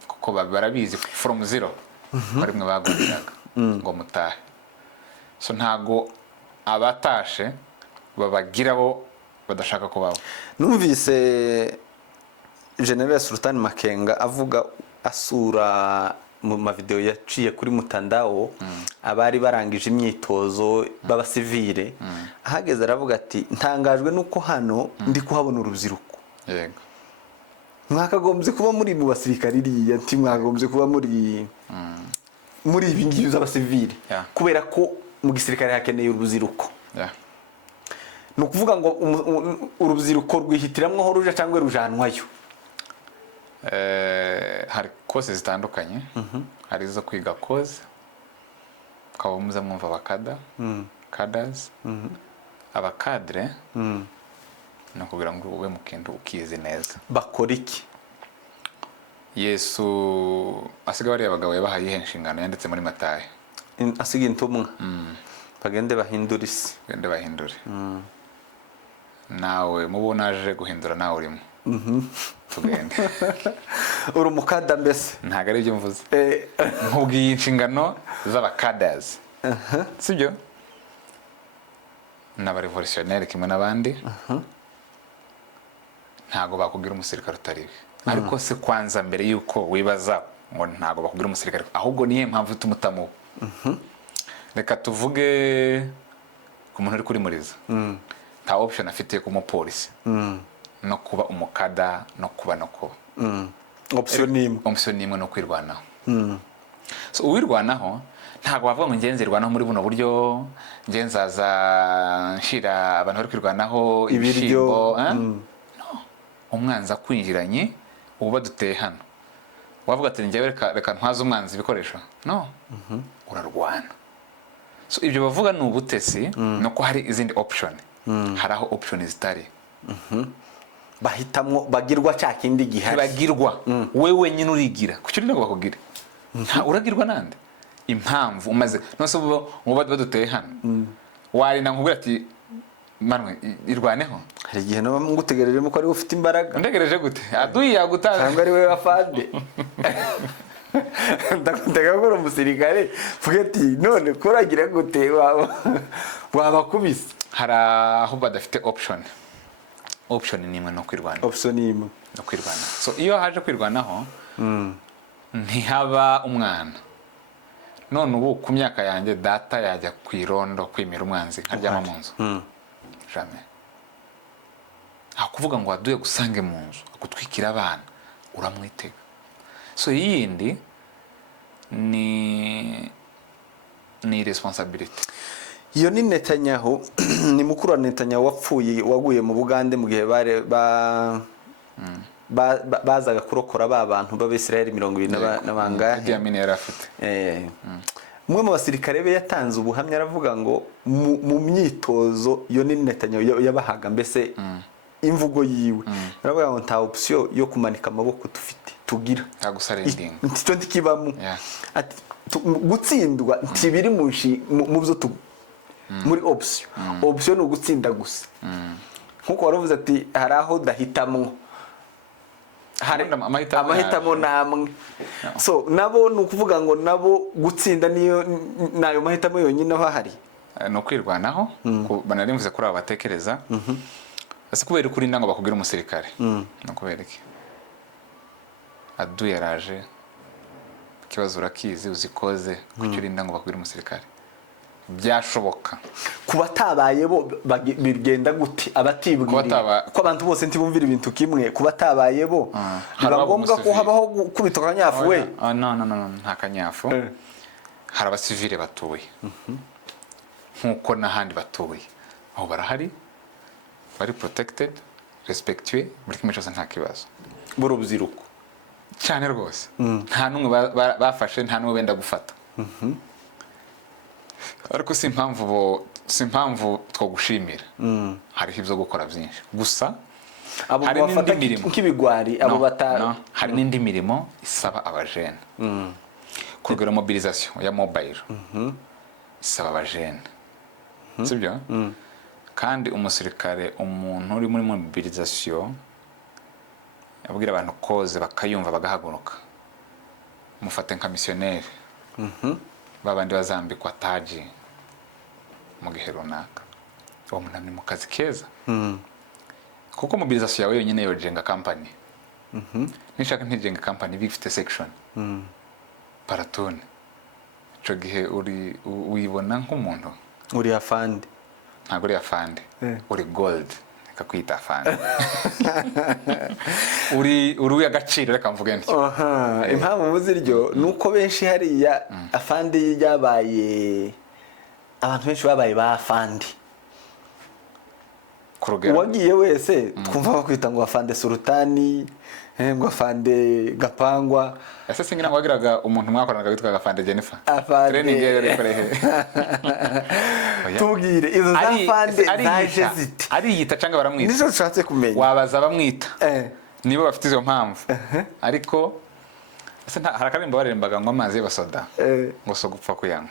Kuko barabizi from zero bari mwe baguriraga ngo mutahe. So ntago abatashe babagira bo badashaka ko babo. Numvise General Sultan Makenga avuga asura mu mavideo yaciye kuri mutandao abari barangije imyitozo b'abasivile. Ahageze aravuga ati ntangajwe nuko hano ndi kuhabona urubyiruko. Yego. Mwakagombye kuba muri mu basirikari iriya, nti mwagombye kuba muri ibi ngibi z'abasivile. Kubera ko mu gisirikare hakeneye urubyiruko. Ni ukuvuga ngo urubyiruko rwihitiramwo aho ruja cyangwa rujanwayo. Hari kose zitandukanye. Hari izo kwiga kose, ukaba muza mwumva abakada, cadres, abakadre, no kugira ngo ube mu kintu ukizi neza. Bakora iki? Yesu asiga bari abagabo yabahaye ihe nshingano yanditse muri Matayo. Asiga intumwa. Bagende bahindura isi. Bagende bahindure. Nawe mubona aje guhindura nawe urimo. Tugende. Uri umukada mbese? Ntago ari byo mvuze. Nkubwiye inshingano z'abakadazi. Sibyo? N'aba revolutionnaire kimwe n'abandi. Ntago bakugira umusirikare utariwe. Ariko se kwanza mbere yuko wibaza ngo ntago bakugira umusirikare, ahubwo niye mpamvu tumutamo. Reka tuvuge ku muntu uri kuri muriza. Nta option afite ku mupolisi. No kuba umukada, no kuba. Option nimwe no kwirwanaho. So uwirwanaho ntago bavuga ngo ngenzirwanaho muri buno buryo, ngenzaza nshira abantu bari kwirwanaho ibiryo. Umwanza kwinjiranye uba duteye hano. Wavuga ati njyewe reka ntwaza umwanzi ibikoresho. No. Urarwana. So ibyo bavuga ni ubutesi, nuko hari izindi option. Haraho option zitari. Bahitamwo bagirwa cya kindi gihari. Bagirwa. Wewe nyine urigira. Kuki uri bakubwira? Uragirwa nande? Impamvu umaze nose ubu baduteye hano. Wari nakubwira ati manwe irwaneho. Hari igihe no ngutegereje muko ari ufite imbaraga. Ndegereje gute? Aduyi yagutanga. Cyangwa ari we wafande. Ndakutega ko umusirikare fugeti none kuragira gute wabakubise. Haraho badafite option. Option ni imwe no kwirwana. Option ni imwe no kwirwana. So iyo haje kwirwanaho ntihaba umwana. None ubu ku myaka yanjye data yajya kwirondo kwimira umwanzi nkaryama mu nzu. Jamais. Akuvuga ngo aduye gusange mu nzu akutwikira abana uramwitega. So yindi ni responsibility. Iyo ni Netanyahu ni mukuru wa Netanyahu wapfuye waguye mu Bugande mu gihe bazaga kurokora bantu b'Abisirayeli 20 n'abangahe. Idi Amin yarafite. Umwe mu basirikare be yatanze ubuhamya aravuga ngo mu myitozo iyo ni Netanyahu yabahaga mbese imvugo yiwe. Aravuga ngo nta option yo kumanika amaboko tufite tugira. Tagusarendinga. Ntito ndikibamo. Ati gutsindwa ntibiri mu byo muri option ni ugutsinda gusa. Nkuko waravuze ati hari aho dahitamwo. Hari amahitamo namwe. So nabo ni ukuvuga ngo nabo gutsinda niyo nayo mahitamo yonyine aho hari. No kwirwanaho banarimvuze kuri abatekereza. Ase kubera kuri ndango bakugira umusirikare. No kubera iki? Adu yaraje. Kibazo urakizi uzikoze kucyuri ndango bakugira umusirikare. Byashoboka kuba tabaye bo bigenda gute abatibwira ko abantu bose ntibumvira ibintu kimwe kuba tabaye bo ngombwa ko habaho kubita kanyafu we no nta kanyafu hari abasivile batuye nk'uko n'ahandi batuye aho barahari bari protected respectueux buri kimwe cyose nta kibazo b'urubyiruko cyane rwose nta n'umwe bafashe nta n'umwe benda gufata ariko si impamvu twogushimira hariho ibyo gukora byinshi gusa abo hari bafata n'indi mirimo nk'ibigwari abo hari n'indi mirimo isaba abajene ku rugero mobilisation ya mobile isaba abajene sibyo kandi umusirikare umuntu uri muri mobilisation abwira abantu koze bakayumva bagahaguruka mufate nka missionnaire babandi bazambikwa taji mu gihe runaka uwo muntu ni mu kazi keza kuko mobilisation yawe yonyine yojenga company nishaka ntijenga company bifite section paratone ico gihe wibona nk'umuntu uri afande ntabwo uri afande uri gold kakwita afande uri agaciro reka mvuge ntyo impamvu muziryo nuko benshi hariya afande yabaye abantu benshi babaye ba afande uwagiye wese twumva bakwita ngo afande sultani ngo afande gapangwa ese singira ngo wagiraga umuntu mwakoranaga witwaga afande Jennifer training yari korehe tubwire izo za afande zaje ziti ariyita cyangwa baramwita nizo dushatse kumenya wabaza bamwita nibo bafite izo mpamvu ariko ese hari akarimbo barembaga ngo amazi y'abasoda ngo so gupfa kuyanywa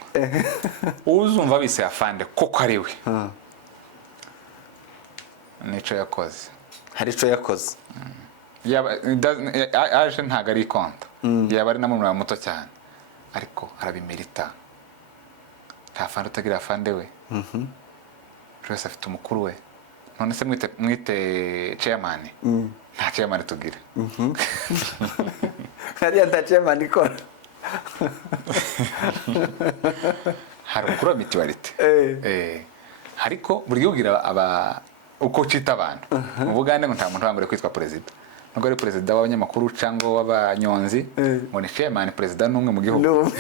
uzumva bise afande koko ari we nico yakoze hari ico yakoze aje ntago ari konta yaba ari namwe muto cyane ariko arabimerita nta fande utagira afande we wese afite umukuru we none se mwite chairman nta chairman tugira hariya nta chairman ikora hari umukuru wa mutuality ariko buri gihugira aba uko cita abantu mu Bugande ngo nta muntu wambere kwitwa president nubwo ari president w'abanyamakuru cyangwa w'abanyonzi ngo ni chairman president n'umwe mu gihugu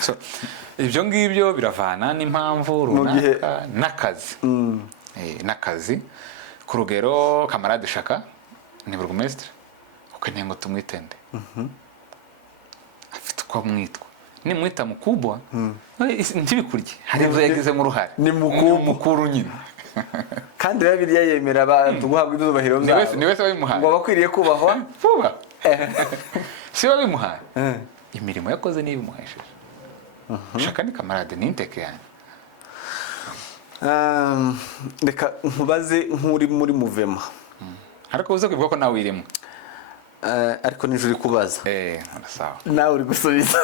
so ibyo ngibyo biravana n'impamvu runaka n'akazi n'akazi ku rugero kamarade Shaka ni burugumestre ukeneye ngo tumwitende afite uko mwitwa ni mwita mukubwa ntibikurye hari ibyo yagize mu ruhare ni mukuru nyine kandi Bibiliya yemera abantu guhabwa ibyubahiro byabo ni wese wabimuhaye ngo bakwiriye kubahwa vuba si wabimuhaye imirimo yakoze niba imuhesheje Shaka ni kamarade ni inteke yanjye reka nkubaze nk'uri muri muvema ariko uze kwibuka ko nawe wirimo ariko nijuri kubaza arasawa nawe uri gusubiza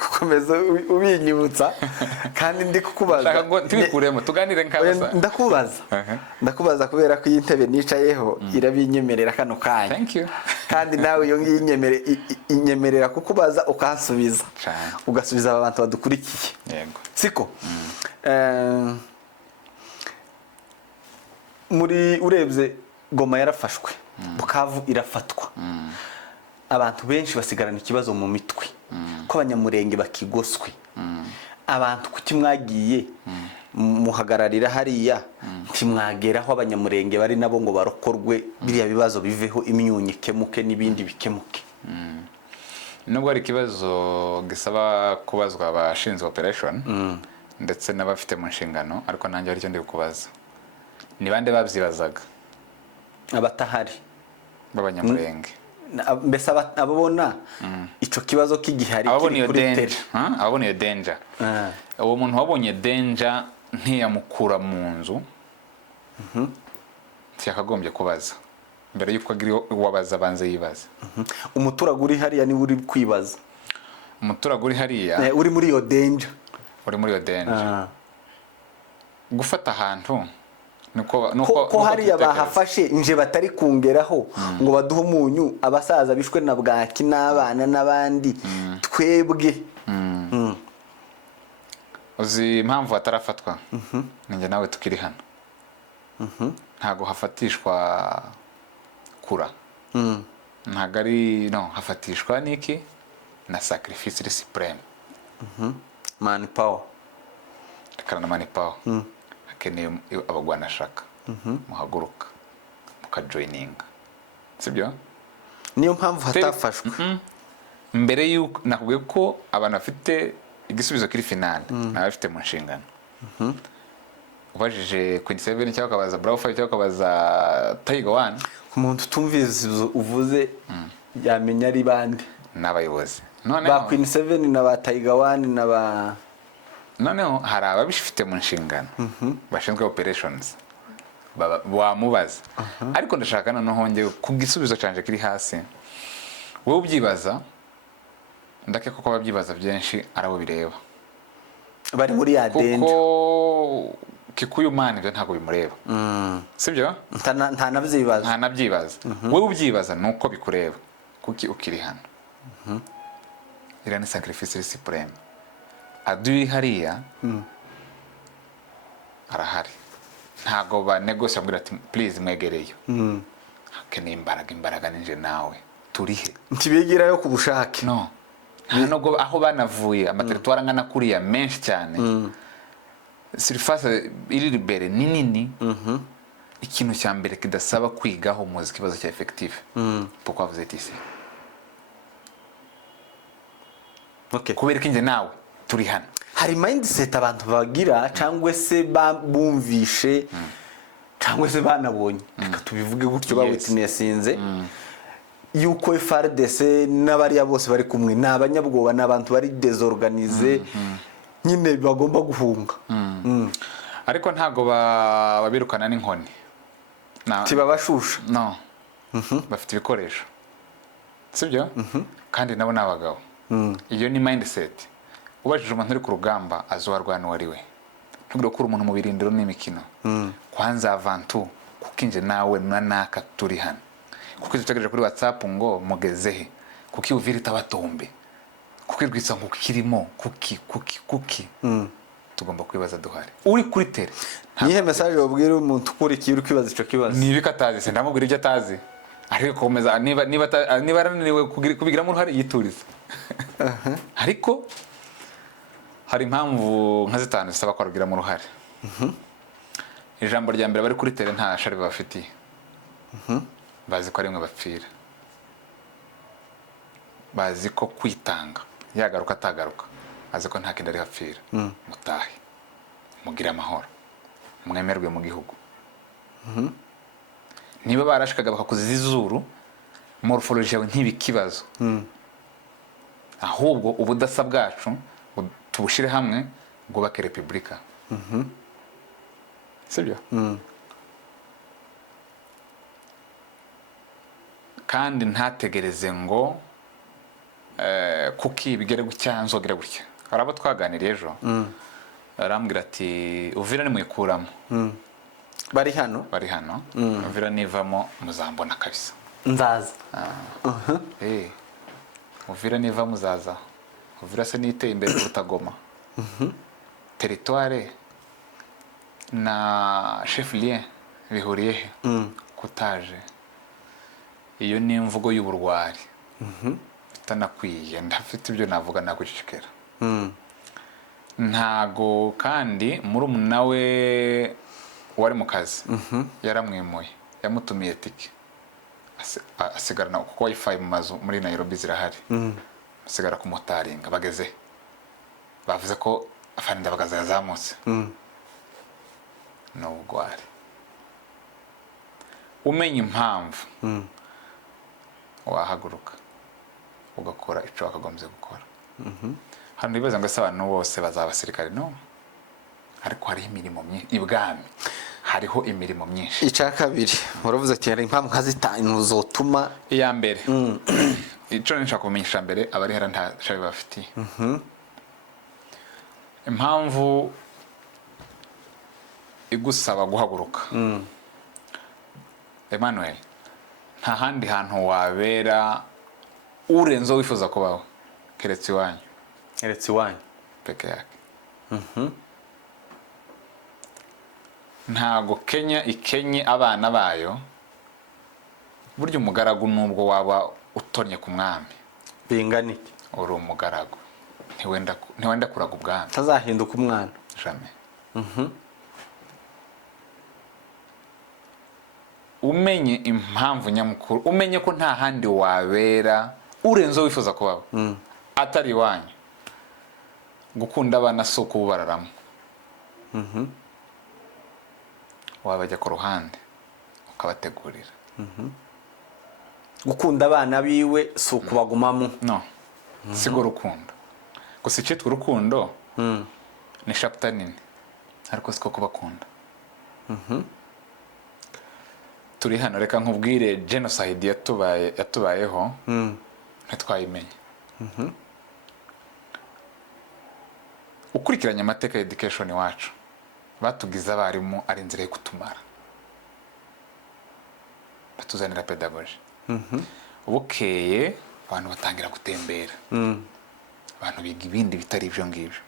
gukomeza ubinyibutsa kandi ndi kukubaza shaka ngo tubikuremo tuganire nk'abasa ndakubaza kubera ko iyi ntebe nicayeho irabinyemerera kano kanya thank you kandi nawe iyo ngiyo inyemerera kukubaza ukansubiza ugasubiza abantu badukurikiye yego siko muri urebye Goma yarafashwe Bukavu irafatwa abantu benshi basigarana ikibazo mu mitwe ko abanyamurenge bakigoswe abantu kuki mwagiye muhagararira hariya ntimwageraho abanyamurenge bari nabo ngo barokorwe biriya bibazo biveho imyunyu ikemuke n'ibindi bikemuke nubwo ari ikibazo gisaba kubazwa abashinzwe operation ndetse n'abafite mu nshingano ariko nanjye aricyo ndi kubaza ni bande babyibazaga abatahari b'abanyamurenge mbese ababona ico kibazo k'igihari kiri kuri tele ababona iyo danger uwo muntu wabonye danger ntiyamukura mu nzu cyakagombye kubaza mbere yuko agiri wabaza banze yibaza umuturage uri hariya ni uri kwibaza umuturage uri hariya uri muri iyo danger gufata ahantu ko hariya bahafashe nje batari kungeraho ngo baduhe umunyu abasaza bishwe na bwaki n'abana n'abandi twebwe uzi impamvu hatarafatwa ninjye nawe tukiri hano ntago hafatishwa kura ntago ari hafatishwa niki na sacrifice iri supreme. man power. Rekana na mani power. Hakeneye abagwanashaka. Muhaguruka mukajoininga, sibyo? Niyo mpamvu hatafashwe. Mbere y'uko nakubwiye ko abantu bafite igisubizo kiri finale n'abafite mu nshingano. Ubajije Queen 7 cyangwa kabaza Bravo 5 cyangwa kabaza Tiger 1, Umuntu tumvize uvuze yamenya ari bande. n'abayobozi. Ba Queen 7 na ba Tiger 1 na ba Noneho hari ababifite mu nshingano bashinzwe operations wamubaza. Ariko ndashaka noneho nge ku gisubizo canje kiri hasi, wowe ubyibaza, ndake koko babyibaza byinshi arabo bireba bari muri ya danger, kuko Kikuyu man ibyo ntago bimureba, sibyo? nta nabyibaza, nta nabyibaza. Wowe ubyibaza nuko bikureba kuki ukiri hano. Ira ni sacrifice supreme. Adui hariya arahari, ntago ba negotiate ambwira ati please mwegereyo. Hakeneye imbaraga ninje nawe turihe, ntibigirayo ku bushake. no nubwo aho banavuye amateritwari angana kuriya menshi cyane, surface iri libere ni nini. Ikintu cya mbere kidasaba kwigaho muzi kibazo cya effective. Pourquoi vous êtes ici? Okay. Kubera ko inje nawe turi hano. Hari mindset abantu bagira cyangwa se bumvishe cyangwa se banabonye, reka tubivuge gutyo, bawitnessinze yuko FARDC n'abariya bose bari kumwe n'abanyabwoba n'abantu bari désorganisé, nyine bagomba guhunga. Ariko ntago babirukana n'inkoni, tibabashusha. no bafite ibikoresho, sibyo? Kandi nabo n'abagabo. Iyo ni mindset. Ubajije umuntu uri ku rugamba azowarwana wari we, ntugire ko umuntu mu birindiro n'imikino. Kwanza avantu kukinje nawe nanaka turi hano, kuko tutagejeje kuri WhatsApp ngo mugezehe, kuki uvira tabatombe, kuki rwitsa ngo kirimo kuki tugomba kwibaza duhari. Uri kuri tele nihe message wabwira umuntu ukurikiye uri kwibaza ico kibazo? Nibi katazi se ndamubwira ibyo atazi, ariko komeza niba arananiwe kubigiramo uruhare yituriza. Ariko hari impamvu nka zitanu zisaba ko arugiramo uruhare. Ijambo rya mbere bari kuri tele nta shari bafitiye. Bazi ko ari mwe bapfira, bazi ko kwitanga yagaruka atagaruka, azi ko nta kindi ari hapfira. Mutahe mugira amahoro, mwemerwe mu gihugu. Niba barashikaga bakakuziza izuru, morphology yawe ntibikibazo. Ahubwo ubudasa bwacu tubushire hamwe bwubake republika. Sibyo? Kandi ntategereze ngo kuki bigere gutya nzogera gutya. Arabo twaganiriye ejo, arambwira ati Uvira nimwikuramo. Bari hano Uvira nivamo muzambona kabisa. Nzaza. Uvira niva muzaza. Uvira se niteye imbere Rutagoma. Territoire na chef lien bihuriye he? Kutaje. Iyo ni imvugo y'uburwari. Tanakwiye ndafite ibyo navuga nagucikera. Ntago kandi muri umunawe wari mu kazi yaramwimuye, yamutumiye tike asigarana kuko wifi mu mazu muri Nairobi zirahari. Asigara ku motaringa bageze, bavuze ko afarinda bagaza yazamutse. No ubugwari. Umenya impamvu wahaguruka ugakora ico wakagombye gukora. Hano bibaza ngo abantu bose bazaba abasirikare, no, ariko hari imirimo myinshi ibwami, hariho imirimo myinshi. Ica kabiri uravuze ati hari impamvu nkazitanu zotuma. Iya mbere ico nshaka kumenyesha mbere abari hera nta shabe bafitiye. Impamvu igusaba guhaguruka, Emmanuel, nta handi hantu wabera urenzo wifuza kubaho keretse iwanyu peke yake. Ntago Kenya ikenye abana bayo, burya umugaragu nubwo waba utonye ku mwami binganike uri umugaragu ntiwenda kuraga ubwami tazahinduka umwana jamais. Umenye impamvu nyamukuru, umenye ko nta handi wabera urenze wifuza kubaho atari iwanyu. Gukunda abana si ukubararamo. Wabajya ku ruhande ukabategurira. gukunda abana biwe si ukubagumamo. No, sigo urukundo. Gusa icyitwa urukundo ni chapter nini, ariko siko kubakunda. Turi hano, reka nkubwire genocide yatubayeho ntitwayimenye. Ukurikiranye amateka ya education iwacu, batugize abarimu ari inzira yo kutumara, batuzanira pedagogy. Bukeye abantu batangira gutembera, abantu biga ibindi bitari ibyo ngibyo,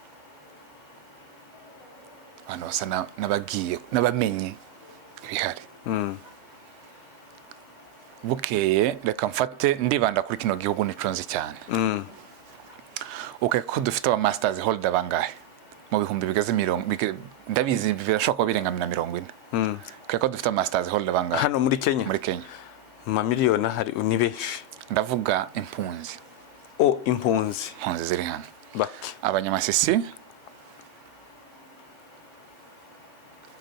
abantu basa n'abagiye n'abamenye ibihari. Bukeye reka mfate ndibanda kuri kino gihugu nico nzi cyane. Ko dufite aba masters holder bangahe mu bihumbi bigaze ndabizi birashobora kuba birenga 40. Ko dufite masters holder bangahe hano muri Kenya? Muri Kenya miliyoni hari ni benshi. Ndavuga impunzi. Impunzi ziri hano. Baki Abanyamasisi,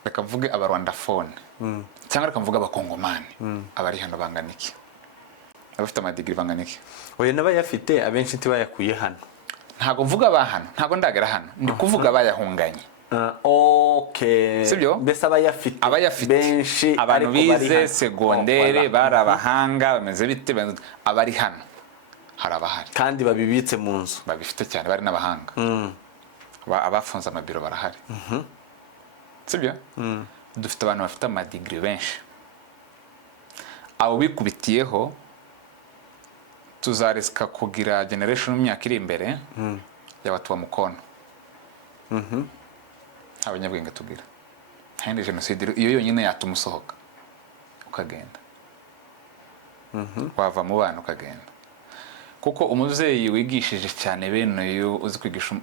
reka mvuge abarwandafone, cyangwa reka mvuge abakongomani, abari hano banganiki, abafite amadigiri banganiki. Oya n'abayafite abenshi ntibayakuye hano. Ntago mvuga abahano, ntago ndagera hano, ndi kuvuga abayahunganye. Okay. Sibyo? Mbese abayafite benshi, abantu bize segondere, bari abahanga bameze bite, abari hano hari abahari kandi babibitse mu nzu, babifite cyane, bari n'abahanga. Abafunze amabiro barahari. Sibyo? Dufite abantu bafite amadigiri benshi. Abo bikubitiyeho tuzarisika kugira generation mu myaka iri imbere y'abatu ba mukono. Abanyabwenge tugira. Kandi genocide iyo yonyine yatuma usohoka ukagenda. Wava mu bana ukagenda. Kuko umuvyeyi wigishije cyane bene yo uzi kwigisha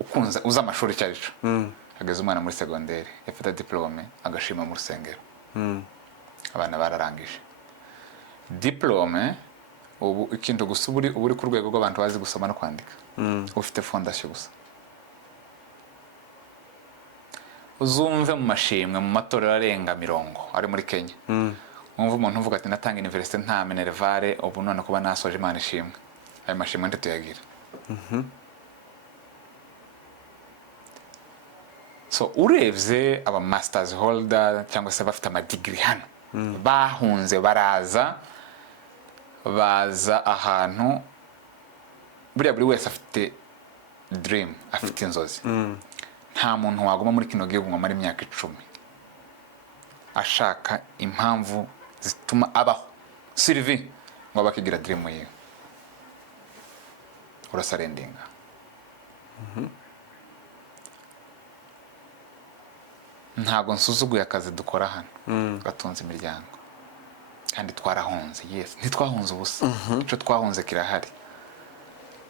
ukunza uza amashuri cyarico. Ageze umwana muri segonderi, yafata diplome agashima mu rusengero. Abana bararangije diplome. Ubu ikintu gusa uri ku rwego rw'abantu bazi gusoma no kwandika. Ufite fondation gusa. Uzumve mu mashimwe mu matorero arenga 40 ari muri Kenya. Umva umuntu uvuga ati natanga university nta minervare, ubu none kuba nasoje Imana ishimwe. Ayo mashimwe ndetse tuyagira. So urevye aba masters holder cyangwa se bafite ama degree hano, bahunze baza ahantu buriya buri wese afite dream, afite inzozi. Nta muntu waguma muri kino gihugu ngomara imyaka 10 ashaka impamvu zituma abaho Sylvie ngo bakigira dream yiwe. Urasarendinga. Ntago nsuzuguye akazi dukora hano, gatunze imiryango kandi twarahunze. Yes, ntitwahunze ubusa. Ico twahunze kirahari,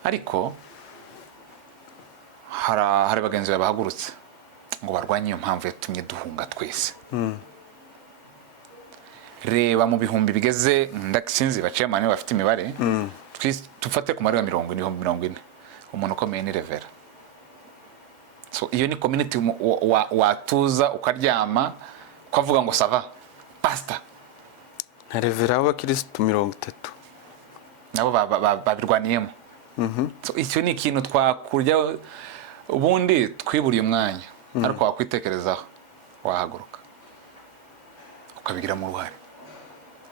ariko hari bagenzi bahagurutse ngo barwanye iyo mpamvu yatumye duhunga twese. Reba mu bihumbi bigeze ndakisinzi baciye amane bafite imibare, tufate ku marira 40 umuntu ukomeye ni Revera. So iyo ni community watuza ukaryama ukavuga ngo sava pastor na Revera w'abakristo 30 nabo babirwaniyemo. So icyo ni ikintu twakurya ubundi twiburiye umwanya, ariko wakwitekerezaho wahaguruka ukabigiramo uruhare.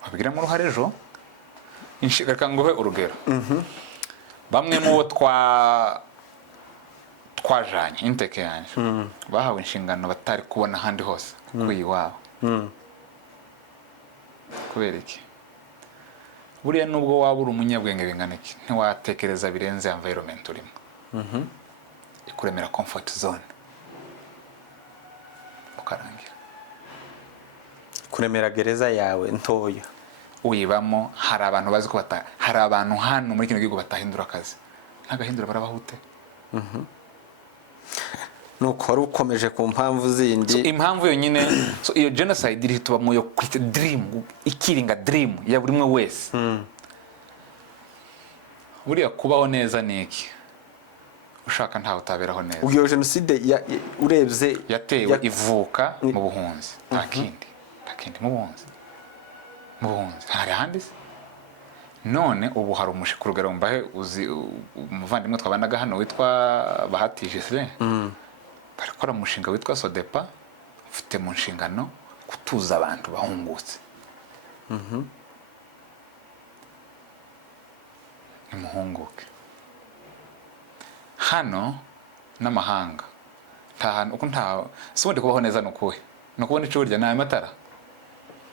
Wabigiramo uruhare ejo inshika nguhe urugero. Bamwe mu bo twajanye inteke yanje bahawe inshingano batari kubona handi hose kuyiwabo. Kubera iki? Buriya nubwo waba uri umunyabwenge bingana iki, ntiwatekereza birenze environment urimo. Ikuremera comfort zone ukarangira. Kuremera gereza yawe ntoya uyibamo. Hari abantu bazi ko hari abantu hano muri kino gihugu batahindura akazi. ntagahindura barabahute. nuko wari ukomeje ku mpamvu zindi. Impamvu yonyine iyo genocide iri tubamwo yo kwita dream, ikiringa dream ya buri umwe wese. Buriya kubaho neza ni iki? Ushaka ntawe utaberaho neza. Iyo jenoside urebye yatewe ivuka mu buhunzi, nta kindi mu buhunzi hari ahandi se. None ubu hari umushika urugero mbahe uzi umuvandimwe twabanaga hano witwa Bahati Gisele, barakora umushinga witwa Sodepa, ufite mu nshingano gutuza abantu bahungutse. Nimuhunguke hano n'amahanga, sibundi kubaho neza nukuhe, nukubona ico burya nayo matara,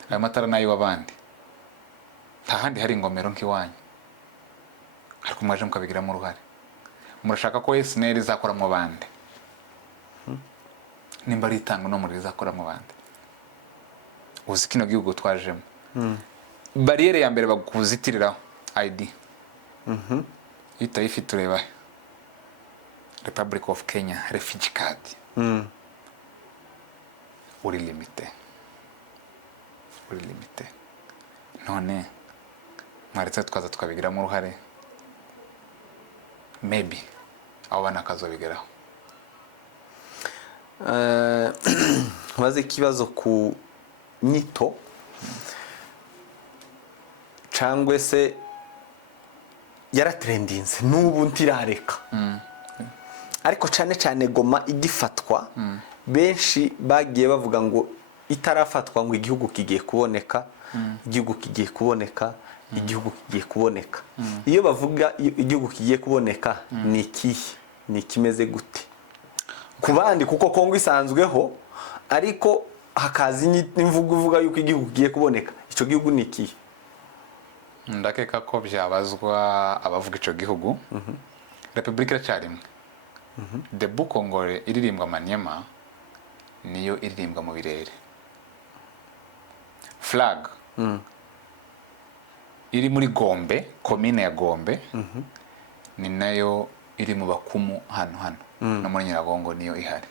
ayo matara nayo wabandi, nta handi hari ingomero nk'iwanyu, ariko mwaje mukabigiramo uruhare. Murashaka ko SNL izakoramo bande? Nimba ari itango no muri izakoramo bande? Uzi kino gihugu twajemo, barriere ya mbere bakuzitiriraho ID. Itayifite ureba Republic of Kenya refugee card. Uri limite. None mwaretse twaza tukabigiramo uruhare, maybe abo bana akazobigeraho. Maze ikibazo ku nyito cyangwa se yaratrendinze n'ubu ntirareka. Ariko cyane Goma igifatwa, benshi bagiye bavuga ngo itarafatwa ngo igihugu kigiye kuboneka, igihugu kigiye kuboneka, igihugu kigiye kuboneka. Iyo bavuga igihugu kigiye kuboneka ni ikihe, ni kimeze gute ku bandi? Kuko Kongo isanzweho, ariko hakaza imvugo ivuga yuko igihugu kigiye kuboneka. Ico gihugu ni ikihe? Ndakeka ko byabazwa abavuga ico gihugu. Republika iracarimwe. Debu Kongore iririmbwa Maniema niyo iririmbwa mu birere. Flag iri muri Gombe, komine ya Gombe, ni nayo iri mu Bakumu hano no muri Nyiragongo niyo ihari.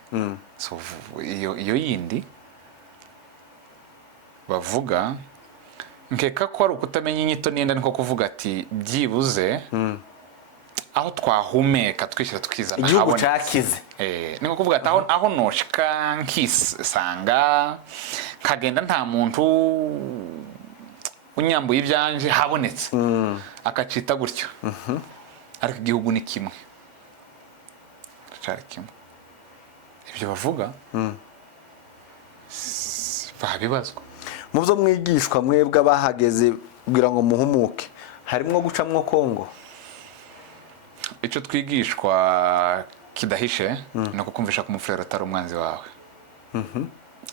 So iyo yindi bavuga, nkeka ko ari ukutamenya inyito nenda, niko kuvuga ati byibuze aho twahumeka twishyira tukizana igihugu cyakize. Niko kuvuga ati aho noshika nkisanga kagenda nta muntu unyambuye ibyanje habonetse, akacita gutyo. Ariko igihugu ni kimwe, cyari kimwe. Ibyo bavuga babibazwa. Mu byo mwigishwa mwebwe abahageze kugira ngo muhumuke, harimo gucamwo Kongo? Icyo twigishwa kidahishe no kukumvisha ko umufurero atari umwanzi wawe.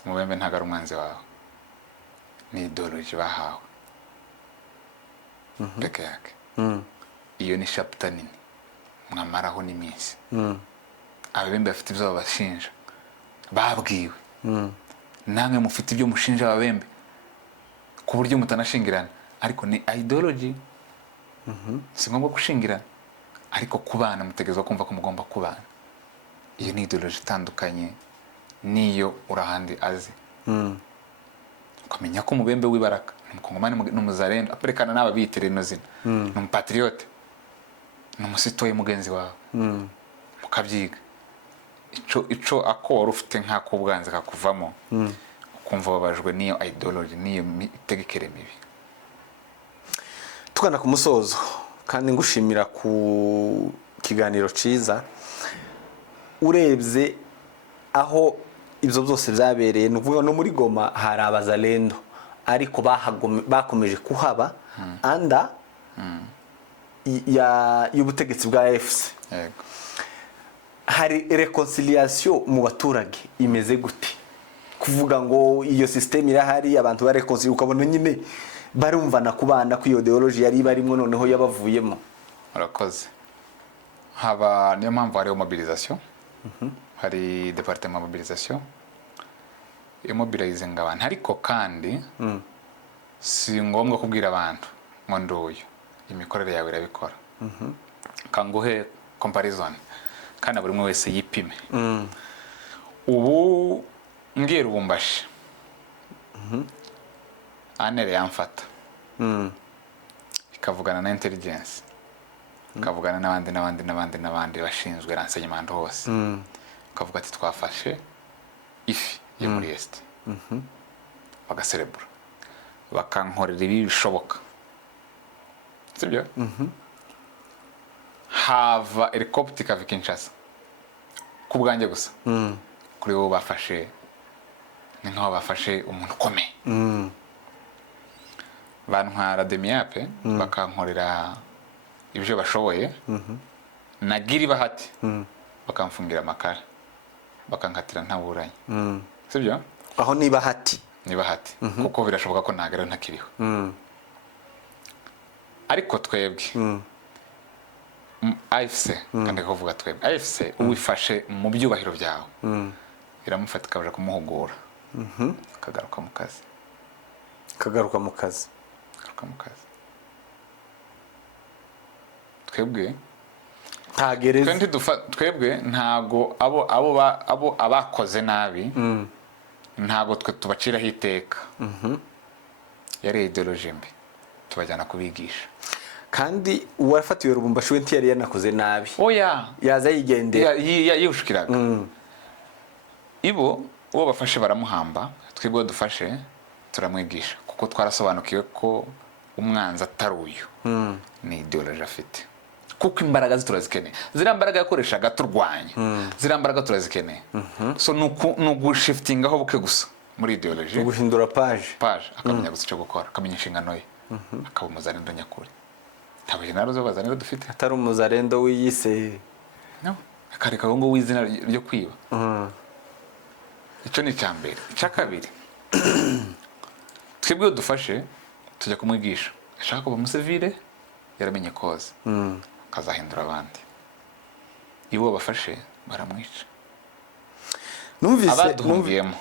Umubembe ntago ari umwanzi wawe, ni ideology bahawe peke yake. Iyo ni chapter nini mwamaraho n'iminsi. Ababembe bafite ibyo babashinja babwiwe, namwe mufite ibyo mushinja ababembe ku buryo mutanashingirana, ariko ni ideology. Si ngombwa gushingirana, ariko kubana mutegerezwa kumva ko mugomba kubana. Iyo ni ideology itandukanye niyo urahandi azi. Ukamenya ko umubembe w'ibaraka n'umukongomani n'umuzarendo aperekana n'aba bitire no zina, n'umupatriote, n'umusitoye mugenzi wawe, mukabyiga. Ico akora ufite nk'ako ubwanze kakuvamo, ukumva babajwe niyo ideology, niyo itegekere mibi. Tukana ku musozo, kandi ngushimira ku kiganiro ciza. Urebye aho ibyo byose byabereye, nuvuga no muri Goma hari abazalendo, ariko bakomeje kuhaba anda y'ubutegetsi bwa FC. Hari reconciliation mu baturage imeze gute? Kuvuga ngo iyo system irahari, abantu bareconcilie, ukabona nyine barumvana kubana ku ideology yari barimo, noneho yabavuyemo. Urakoze. Haba niyo mpamvu hari mobilisation. Hari departement mobilisation immobilizing abantu, ariko kandi si ngombwa kubwira abantu ngo ndoyo imikorere yawe irabikora. Kanguhe comparison kandi buri umwe wese yipime. Ubu ngiye Lubumbashi anere yamfata ikavugana na intelligence ikavugana n'abandi bashinzwe renseignement hose ukavuga ati twafashe ifi yo muri est bagaserebura bakankorera ibi bishoboka, sibyo? Hava helicopter ikava Kinshasa ku bwanjye gusa kuri bo bafashe ni nkaho bafashe umuntu ukomeye. Bantwara demiape bakankorera ibyo bashoboye nagira bahati bakamfungira amakara bakankatira ntaburanye, sibyo? aho niba hati kuko birashoboka ko nagera ntakiriho. Ariko twebwe AFC kandi kuvuga twebwe AFC ubifashe mu byubahiro byawe iramufata kabaje kumuhugura kagaruka mu kazi twebwe ntagereza twebwe ntago abo abakoze nabi ntago twe tubaciraho iteka yari ideology mbi tubajyana kubigisha. kandi uwafatiwe Lubumbashi we ntiyari yanakoze nabi, oya yaza yigendera yiyushikiraga. Ibo uwo bafashe baramuhamba, twebwe dufashe turamwigisha kuko twarasobanukiwe ko umwanzi atari uyu ni ideology afite, kuko imbaraga ziturazikeneye, zira mbaraga yakoreshaga turwanya zira mbaraga turazikeneye. So nugu shifting aho buke gusa muri ideology, guhindura page akamenya gusa cyo gukora, akamenya inshingano ye, akaba umuzarendo nyakuri. Ntabwo jenaro zo bazanira dufite atari umuzarendo wiyise no akareka ngo wizina ryo kwiba. Icyo ni cyambere. Cyakabiri twebwe dufashe tujya kumwigisha ashaka kuba umusivile yaramenye koze kazahindura abandi. Ibo bafashe baramwica. Numvise abaduhungiyemo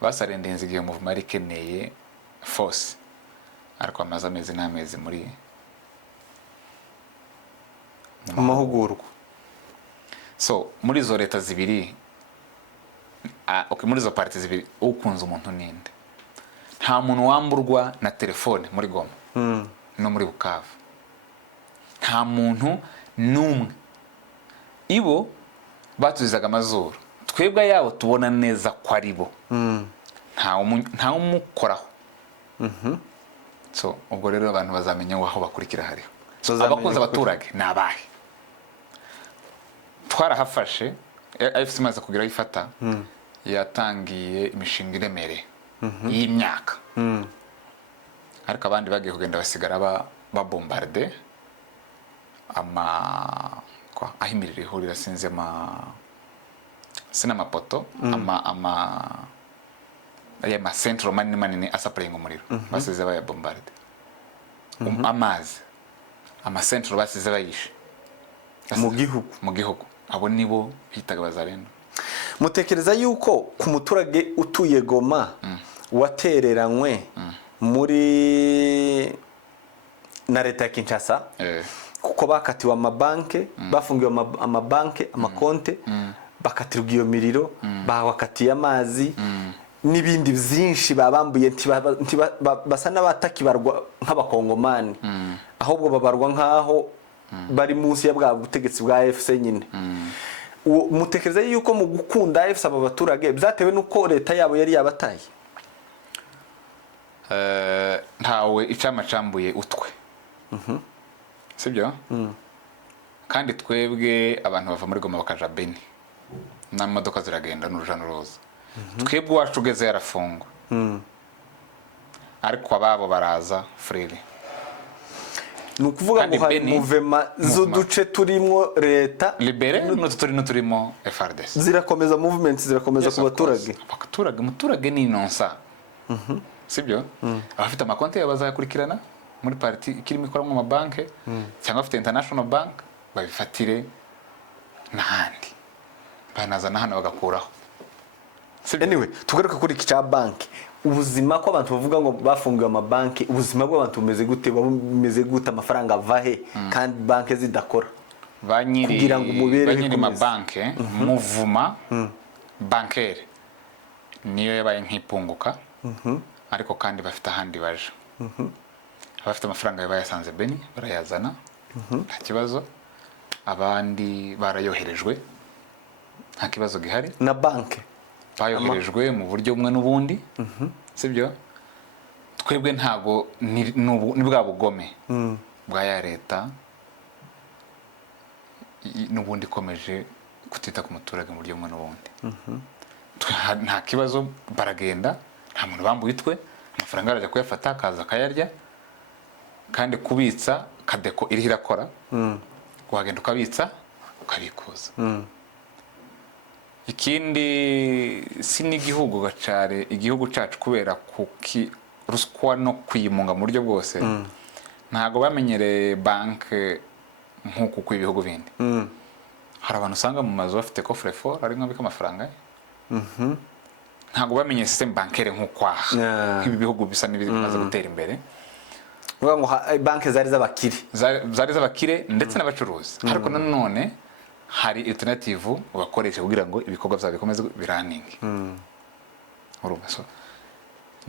abasarendinze igihe movement ari keneye force ariko amaze amezi n'amezi muri amahugurwa. So muri zo leta zibiri muri zo parti zibiri ukunze umuntu ninde? Nta muntu wamburwa na telefone muri Goma no muri Bukavu, nta muntu numwe. Ibo batuzizaga amazuru, twebwe yabo tubona neza ko ari bo, nta umukoraho. So ubwo rero abantu bazamenya aho bakurikira hariho. Abakunze abaturage nabahe twarahafashe AFC maze kugira ifata yatangiye imishinga iremereye y'imyaka, ariko abandi bagiye kugenda basigara babombarde ahimirira ihurira sinze sinamapoto ama central manini asaplaying umuriro basize bayabombarde amazi ama central basize bayishe mu gihugu. Abo nibo bitaga bazarendo. Mutekereza yuko ku muturage utuye Goma watereranywe muri na leta ya Kinshasa kuko bakatiwe amabanke bafungiwe amabanke amakonte bakatirwa iyo miriro bawakatiye amazi n'ibindi byinshi babambuye basa n'abatakibarwa nk'abakongomani ahubwo babarwa nkaho bari munsi ya bwa butegetsi bwa AFC nyine. Mutekereza yuko mu gukunda AFC aba baturage byatewe nuko leta yabo yari yabataye? Ntawe icamacambuye utwe, sibyo? Kandi twebwe abantu bava muri Goma bakaja Beni n'amamodoka ziragenda n'uruja n'uruza. Twebwe wacu ugeze yarafungwa, ariko ababo baraza freely. Nukuvuga ngo hari movement z'uduce turimo leta libere n'uturimo FRDC zirakomeza movement zirakomeza ku baturage. Umuturage ni nonsa, sibyo? Abafite amakonti yabazakurikirana muri parti ikirimo ikora mu mabanke cyangwa afite international bank babifatire n'ahandi banazana hano bagakuraho. anyway tugaruka kuri iki cya banki ubuzima ko abantu bavuga ngo bafungiwe amabanki ubuzima bw'abantu bumeze gute bumeze gute amafaranga ava he kandi banki zidakora kugira ngo umubere banyiri mabanki muvuma bankere niyo yabaye nk'ipunguka ariko kandi bafite ahandi baje abafite amafaranga bayasanze Beni barayazana nta kibazo abandi barayoherejwe nta kibazo gihari na banki bayoherejwe mu buryo bumwe n'ubundi sibyo twebwe ntago ni bwa bugome bwa ya leta n'ubundi ikomeje kutita ku muturage mu buryo bumwe n'ubundi nta kibazo baragenda nta muntu bambuye itwe amafaranga arajya kuyafata akaza akayarya kandi kubitsa kadeko iriho irakora wagenda ukabitsa ukabikuza ikindi si n'igihugu gacare igihugu cacu kubera kuki ruswa no kwimunga mu buryo bwose ntago bamenyereye banke nk'uku kw'ibihugu bindi hari abantu usanga mu mazu bafite coffre fort ari nk'abika amafaranga ntago bamenye system bancaire nk'ukwaha nk'ibi bihugu bisa n'ibimaze gutera imbere ngo banki zari z'abakire ndetse n'abacuruzi ariko nanone hari alternative bakoresha kugira ngo ibikorwa byabo bikomeze biraninge urumva so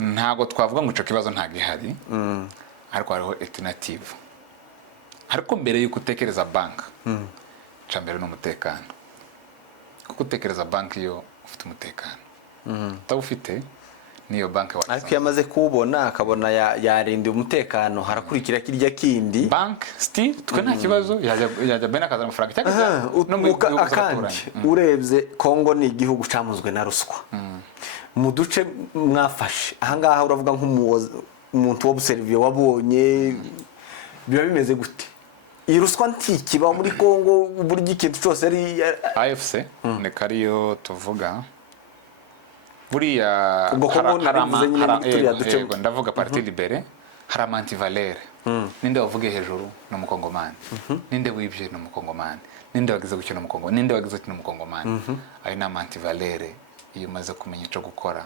ntago twavuga ngo ico kibazo nta gihari ariko hariho alternative ariko mbere yuko utekereza bank ca mbere n'umutekano kuko utekereza bank yo ufite umutekano utawufite niyo banki wacu ariko yamaze kubona akabona yarinda umutekano harakurikira kirya kindi bank still twe nta kibazo yajya bene akaza amafaranga cyangwa akandi urebye Kongo ni igihugu camuzwe na ruswa mu duce mwafashe ahangaha uravuga nk'umuntu w'observier wabonye biba bimeze gute iyi ruswa ntikiba muri Kongo buryo ikintu cyose ari AFC ni kariyo tuvuga buriya ndavuga parti libere hari amantivalere ninde wavuge hejuru n'umukongomani ninde wibye n'umukongomani ninde wagize gukina n'umukongomani ninde wagize gukina n'umukongomani ayo ni amantivalere iyo umaze kumenya ico gukora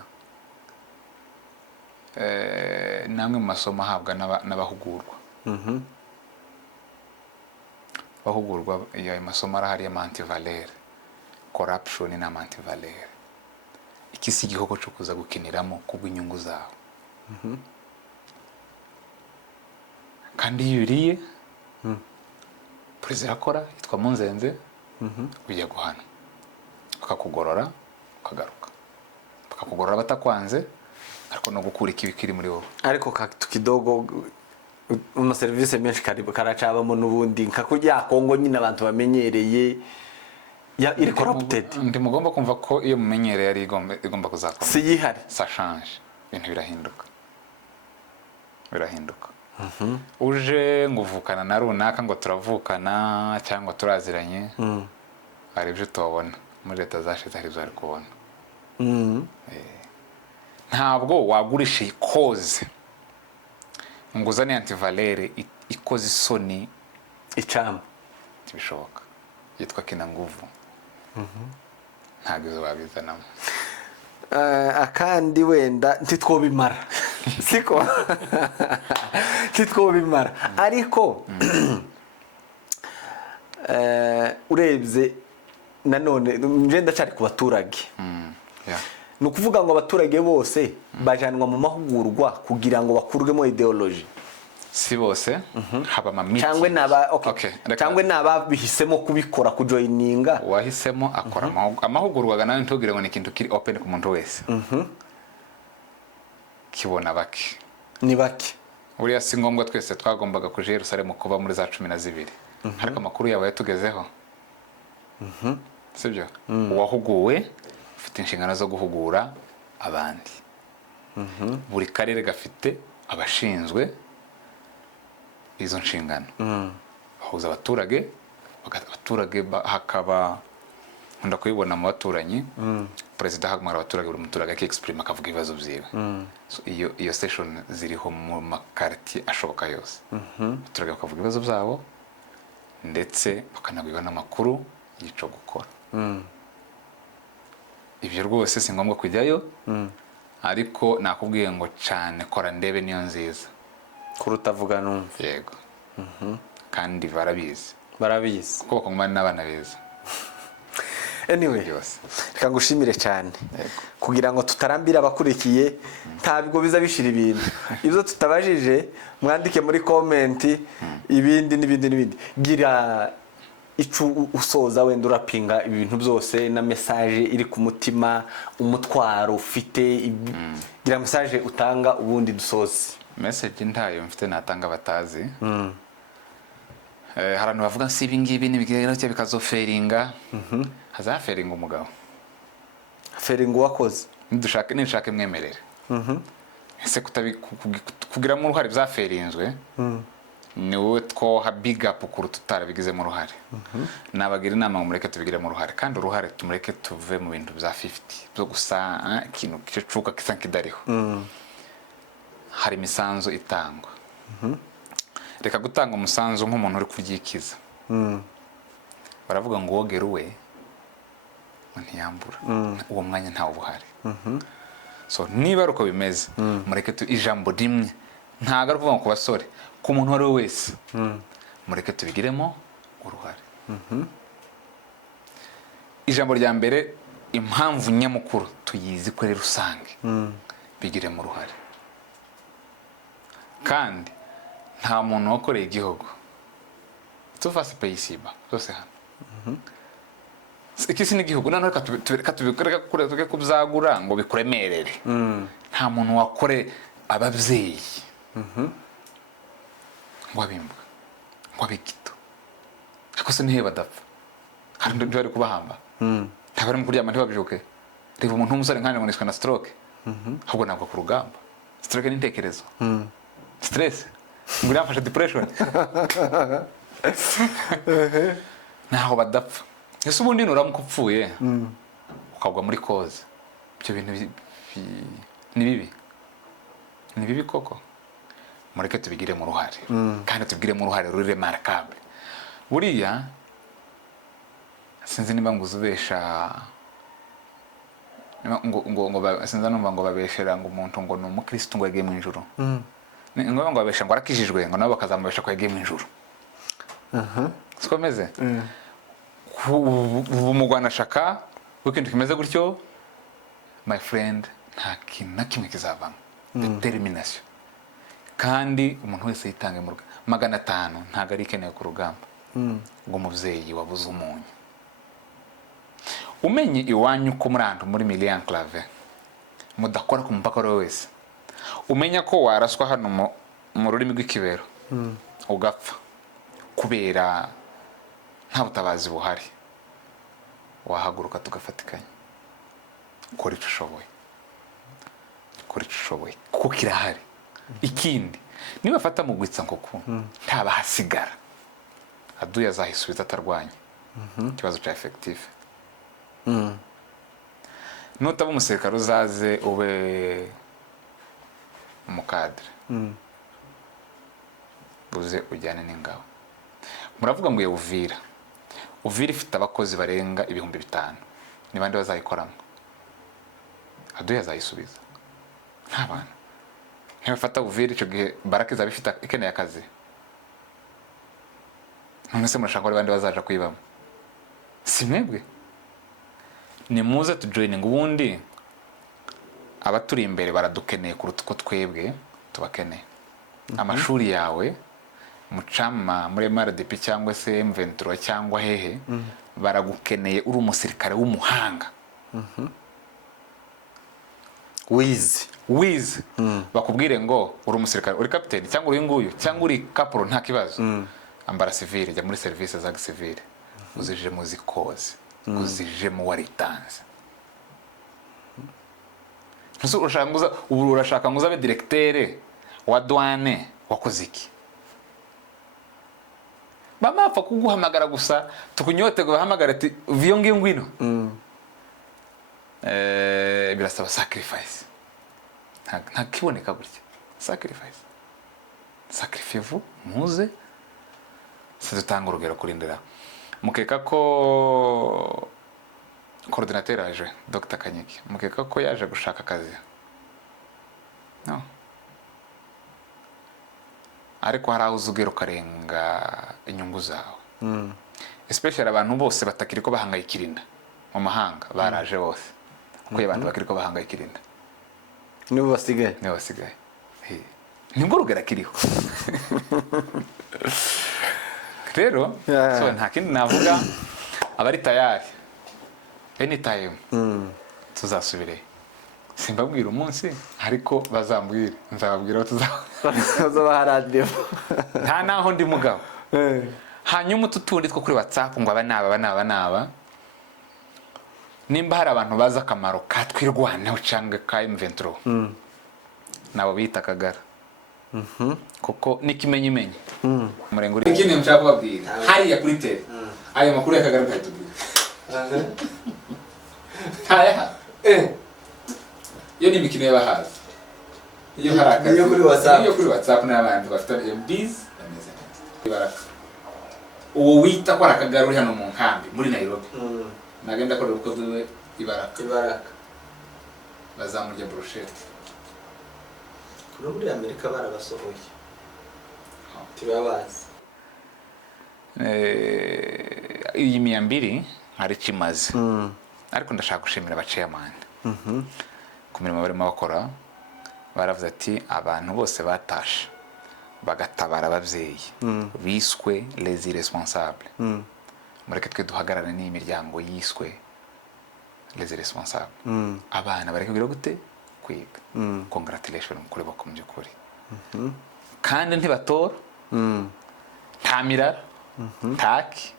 namwe mu masomo ahabwa n'abahugurwa bahugurwa iyo masomo arahari amantivalere corruption ni amantivalere ikisi igihugu cyo kuza gukiniramo kubw'inyungu zawe kandi iyo uriye perezida akora yitwa Munzenze ujya guhana bakakugorora ukagaruka bakakugorora batakwanze ariko no gukura ikibi kiri muri wowe ariko kidogo uma service menshi karacabamo n'ubundi nka kujya Kongo nyine abantu bamenyereye iri corrupted ndi mugomba kumva ko iyo mumenyereye ari igomba kuzakora si yihari ça change ibintu birahinduka uje nguvukana na runaka ngo turavukana cyangwa turaziranye ari ibyo tubona muri leta zashize hari ibyo ari kubona ntabwo wagurisha ikoze nguzane antivalere ikoze isoni icama tibishoboka yitwa kina nguvu ntabwo izo babizanamo akandi wenda ntitwobimara siko ntitwobimara ariko urebye nanone nje ndacari ku baturage ni ukuvuga ngo abaturage bose bajanwa mu mahugurwa kugira ngo bakurwemo ideology si bose haba amamiti cyangwa naba bihisemo kubikora kujoininga wahisemo akora amahugurwa nawe ntugire ngo ni ikintu kiri open ku muntu wese kibona bake ni bake uriya si ngombwa twese twagombaga kuja Yerusalemu kuba muri za 12 ariko amakuru yawe yatugezeho sibyo uwahuguwe ufite inshingano zo guhugura abandi buri karere gafite abashinzwe izo nshingano bahuza abaturage hakaba nkunda kubibona mu baturanyi perezida ahamagara abaturage buri muturage akexprime akavuga ibibazo byiwe iyo session ziriho mu makarti ashoboka yose abaturage bakavuga ibibazo byabo ndetse bakanabwirwa n'amakuru y'ico gukora ibyo rwose si ngombwa kujyayo, ariko nakubwiye ngo cyane kora ndebe niyo nziza kuruta vuga numva. yego. kandi barabizi Barabizi. kuko bakongomani n'abana beza. Anyway, byose reka ngushimire cyane Yego. kugira ngo tutarambira abakurikiye, ntabwo biza bishira ibintu. Ibyo tutabajije mwandike muri komenti, ibindi n'ibindi n'ibindi. Gira icu usoza wenda urapinga ibintu byose na message iri ku mutima, umutwaro ufite, gira message utanga ubundi dusoze. message ntayo mfite natanga batazi. Hari abantu bavuga si ibi ngibi n'ibigero cyo bikazoferinga. Hazaferinga umugabo. Feringo wakoze. Nishake mwemerere. Ese kugiramo uruhare byaferinzwe. Ni wowe twoha big up kuruta utarabigizemo uruhare. Nabagira inama ngo mureke tubigiremo uruhare, kandi uruhare tumureke tuve mu bintu bya 50 byo gusa ikintu kicuka kisa nkidariho. Hari imisanzu itangwa. Reka gutanga umusanzu nk'umuntu uri kubyikiza. Baravuga ngo wogere uwe ntiyambura. Uwo mwanya ntawo buhari. So niba ruko bimeze, mureke tu ijambo rimwe, ntaga ruvuga ngo ku basore, ku muntu wari wese, mureke tubigiremo uruhare. Ijambo rya mbere, impamvu nyamukuru tuyizi ko ari rusange, bigiremo uruhare. Kandi nta muntu wakoreye igihugu tufase payisiba zose hano. Ikisi n'igihugu none reka tubikore kubyagura ngo bikuremerere. Nta muntu wakore ababyeyi ngo abimbwa ngo abigito, ariko se nihe badapfa. Hari ndi bari kubahamba, ntabari mu kuryama ntibabijuke. Reba umuntu w'umusore nkane ngo nishwe na stroke, ahubwo ntabwo ku rugamba. Stroke ni intekerezo, stress ngo yafashe depression. Naho badapfa. Ese ubundi nuramuka upfuye ukagwa muri koze, ibyo bintu ni bibi. Ni bibi koko. Mureke tubigire mu ruhare, kandi tubigire mu ruhare ruri remarkable. Buriya sinzi niba nguzubesha ngo sinzi numva ngo babeshera ngo umuntu ngo ni umukristo ngo yagiye mu ijuru. Ngo babesha ngo arakijijwe ngo nabo bakazamubesha ko yagiye mu ijuru. Sikomeze. Umugwana shaka weekend kimeze gutyo, my friend, nta kintu na kimwe kizavamo. Determination. Kandi umuntu wese yitange mu rugamba. 500 ntago ari ikeneye ku rugamba ngo umuvyeyi wabuze umunyu. Umenye iwanyu ko murantu muri Milian Clave mudakora ku mpaka wese. Umenya ko waraswa hano mu rurimi rw'ikibero ugapfa kubera nta butabazi buhari. Wahaguruka tugafatikanya. Kora icyo ushoboye. Kora icyo ushoboye kuko kirahari. Ikindi niba afata mu gwitsa nkoko ntaba hasigara. Aduya azahisubiza atarwanya. Kibazo cya effective. Nutaba umusirikare uzaze ube umukadre. Uze ujyane n'ingabo. Muravuga ngo Uvira. Uvira ifite abakozi barenga 5,000. Ni bande bazayikoramo? Aduya azayisubiza. Nta bantu. Ntibafata Uvira icyo gihe Baraka izabifita ikeneye akazi. None se murashaka ko bande bazaja kwibamo? Si mwebwe. Ni muze tujoining ubundi abaturi imbere baradukeneye kuruta uko twebwe tubakeneye. Amashuri yawe mucama muri MRDP cyangwa se M23 cyangwa hehe baragukeneye uri umusirikare w'umuhanga. Wize bakubwire ngo uri umusirikare, uri captain cyangwa uri nguyu cyangwa uri kaporo nta kibazo. Ambara civile, jya muri service za civile. Uzije mu zikoze, uzije mu waritanze. Urashaka ngo uzabe directeur wa douane wakoze iki? Mama apfa kuguhamagara gusa tukunyote ngo bahamagara ati viyo ngiyo ngwino. Birasaba sacrifice. Nta kiboneka gutya. Sacrifice. Sacrifiez-vous, muze. Se dutanga urugero kurindira. Mukeka ko coordinateur aje Dr Kanyiki mukeka ko yaje gushaka akazi no ariko hari aho uzugera ukarenga inyungu zawe especially abantu bose batakiri ko bahangayikira inda mu mahanga baraje bose kuko abantu bakiri ko bahangayikira inda nibo basigaye nibwo rugera kiriho rero so nta kindi navuga abari tayari anytime tuzasubire simbabwira umunsi ariko bazambwira nzababwira aho tuzabaharadiyo nta naho ndi mugabo hanyuma ututundi two kuri WhatsApp ngo aba naba nimba hari abantu bazi akamaro katwirwanaho cyangwa ka M23 nabo bita Kagara kuko n'ikimenyimenyi umurengo uri ikindi nshaka kubabwira hariya kuri tele ayo makuru ya Kagara kayitubwira haya iyo ni imikino y'abahazi iyo hari akazi iyo kuri WhatsApp n'abandi bafite MBs Ibaraka uwo wita ko Kagara uri hano mu nkambi muri Nairobi nagenda ko uko duwe Ibaraka bazamurya brochette kuno muri Amerika barabasohoye turabazi iyi miyambiri hari kimaze ariko ndashaka gushimira abachairman ku mirimo barimo bakora baravuze ati abantu bose batashe bagatabara ababyeyi biswe les irresponsables mureke twe duhagararane n'imiryango yiswe les irresponsables abana bareke kugira gute kwiga congratulations kuri bako mu byukuri kandi ntibatora nta mirara taki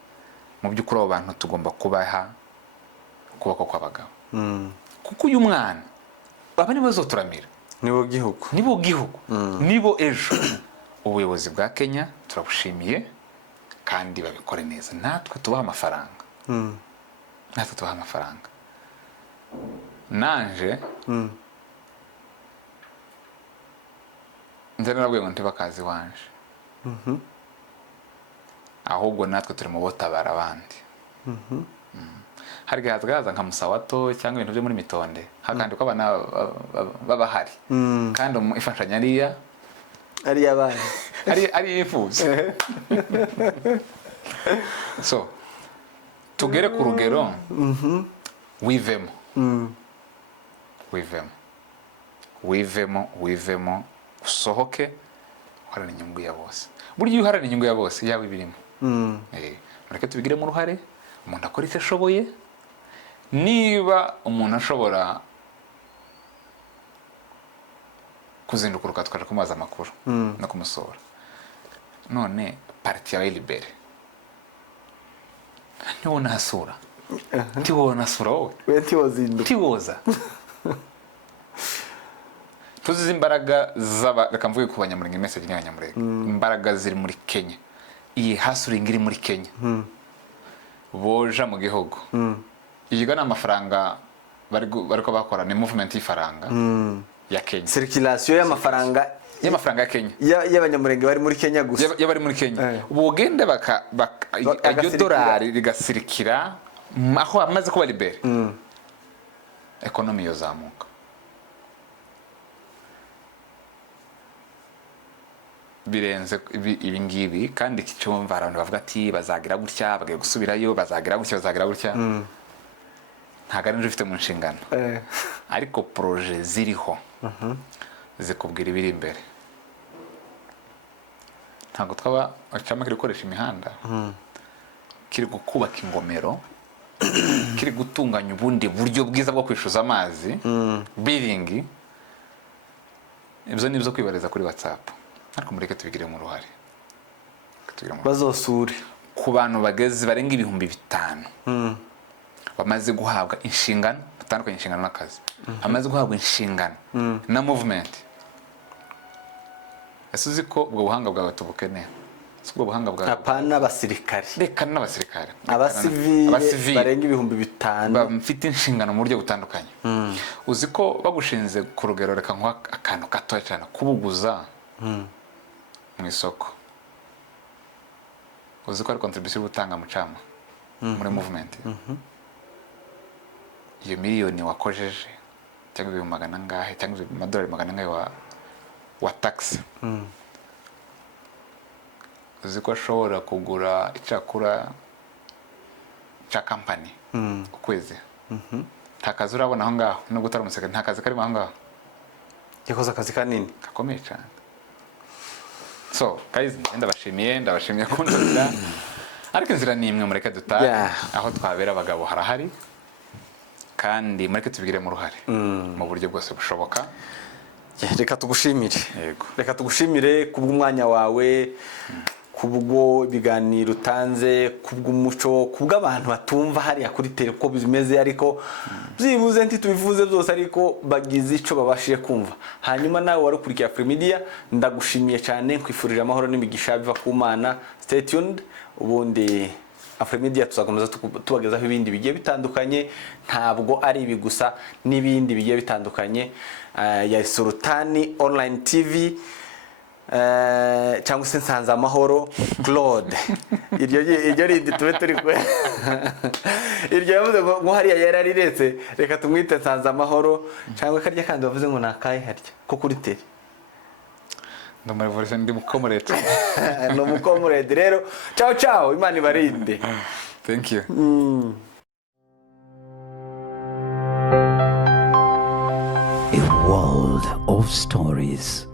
mu byukuri abo bantu tugomba kubaha kubako kw'abagabo kuko uyu mwana aba nibo bazoturamira nibo gihugu nibo ejo ubuyobozi bwa Kenya turabushimiye kandi babikore neza natwe tubaha amafaranga nanje nze narabwiye ngo ntibakazi wanje ahubwo natwe turi mu botabara abandi hari gahaza nka Musawato cyangwa ibintu byo muri Mitonde hakandi ko abana babahari kandi ifashanya ari abana ari yifuza so tugere ku rugero wivemo usohoke uharana inyungu ya bose burya iyo uharana inyungu ya bose yawe ibirimo mureke tubigiremo uruhare umuntu akora icyo ashoboye niba umuntu ashobora kuzindukuruka tukaje kumubaza amakuru no kumusura none parti yawe libere ntiwona hasura wowe ntiwoza tuzize imbaraga reka mvuge ku banyamurenge message y'abanyamurenge imbaraga ziri muri Kenya iyi hasuring iri muri Kenya boja mu gihugu iyiga n'amafaranga bariko bakora ni movement y'ifaranga ya Kenya circulation y'amafaranga ya Kenya y'abanyamurenge bari muri Kenya gusa y'abari muri Kenya ubugende iryo dolari rigasirikira aho amaze kuba libere economy yozamuka birenze ibi ngibi kandi iki cyumva abantu bavuga ati bazagira gutya bagiye gusubirayo bazagira gutya ntago ari ufite mu nshingano ariko projet ziriho zikubwira ibiri imbere ntago twaba acama kiri gukoresha imihanda kiri gukubaka ingomero kiri gutunganya ubundi buryo bwiza bwo kwishuza amazi billing ibyo ni byo kwibariza kuri WhatsApp ariko mureke tubigire mu ruhare bazosure ku bantu bageze barenga 5,000 bamaze guhabwa inshingano batandukanye inshingano n'akazi bamaze guhabwa inshingano na movement asuzi ko ubwo buhanga bwawe tubukeneye ubwo buhanga bwawe apana abasirikare reka n'abasirikare abasivile barenga 5,000 bafite inshingano mu buryo butandukanye uzi ko bagushinze ku rugero reka nko akantu gato cyane kubuguza mu isoko uzi ko ari contribution gutanga mu cama muri movement iyo miliyoni wakojeje cyangwa ibihumbi magana angahe cyangwa amadolari magana angahe wa tax uzi ko ashobora kugura icakura cya kampani ukwezi nta kazi urabona aho ngaho nubwo utari umuseke nta kazi karimo aho ngaho yakoze akazi kanini gakomeye cyane. So guys ndabashimiye kundabira ariko inzira ni imwe mureke dutahe aho twabera abagabo harahari kandi mureke tubigire mu ruhare mu buryo bwose bushoboka. reka tugushimire Yego. reka tugushimire kubw'umwanya wawe kubwo ibiganiro utanze kubw'umuco kubw'abantu batumva hariya kuri tele uko bimeze ariko byibuze ntitubivuze byose ariko bagize ico babashije kumva. Hanyuma nawe warukurikiye Afrimedia ndagushimiye cyane nkwifurije amahoro n'imigisha biva ku Mana. Stay tuned ubundi Afrimedia tuzakomeza tubagezaho ibindi bigiye bitandukanye ntabwo ari ibi gusa n'ibindi bigiye bitandukanye ya Sultani Online TV cyangwa se Nsanza Amahoro Claude iryo rindi tube turi kwe iryo yavuze ngo hariya yarariretse reka tumwite Nsanza Amahoro cyangwa karya kandi bavuze ngo nakaye harya ko kuri tele ndamara voice ndi mukomorete no mukomorete rero ciao Imana ibarinde. Thank you. A world of stories.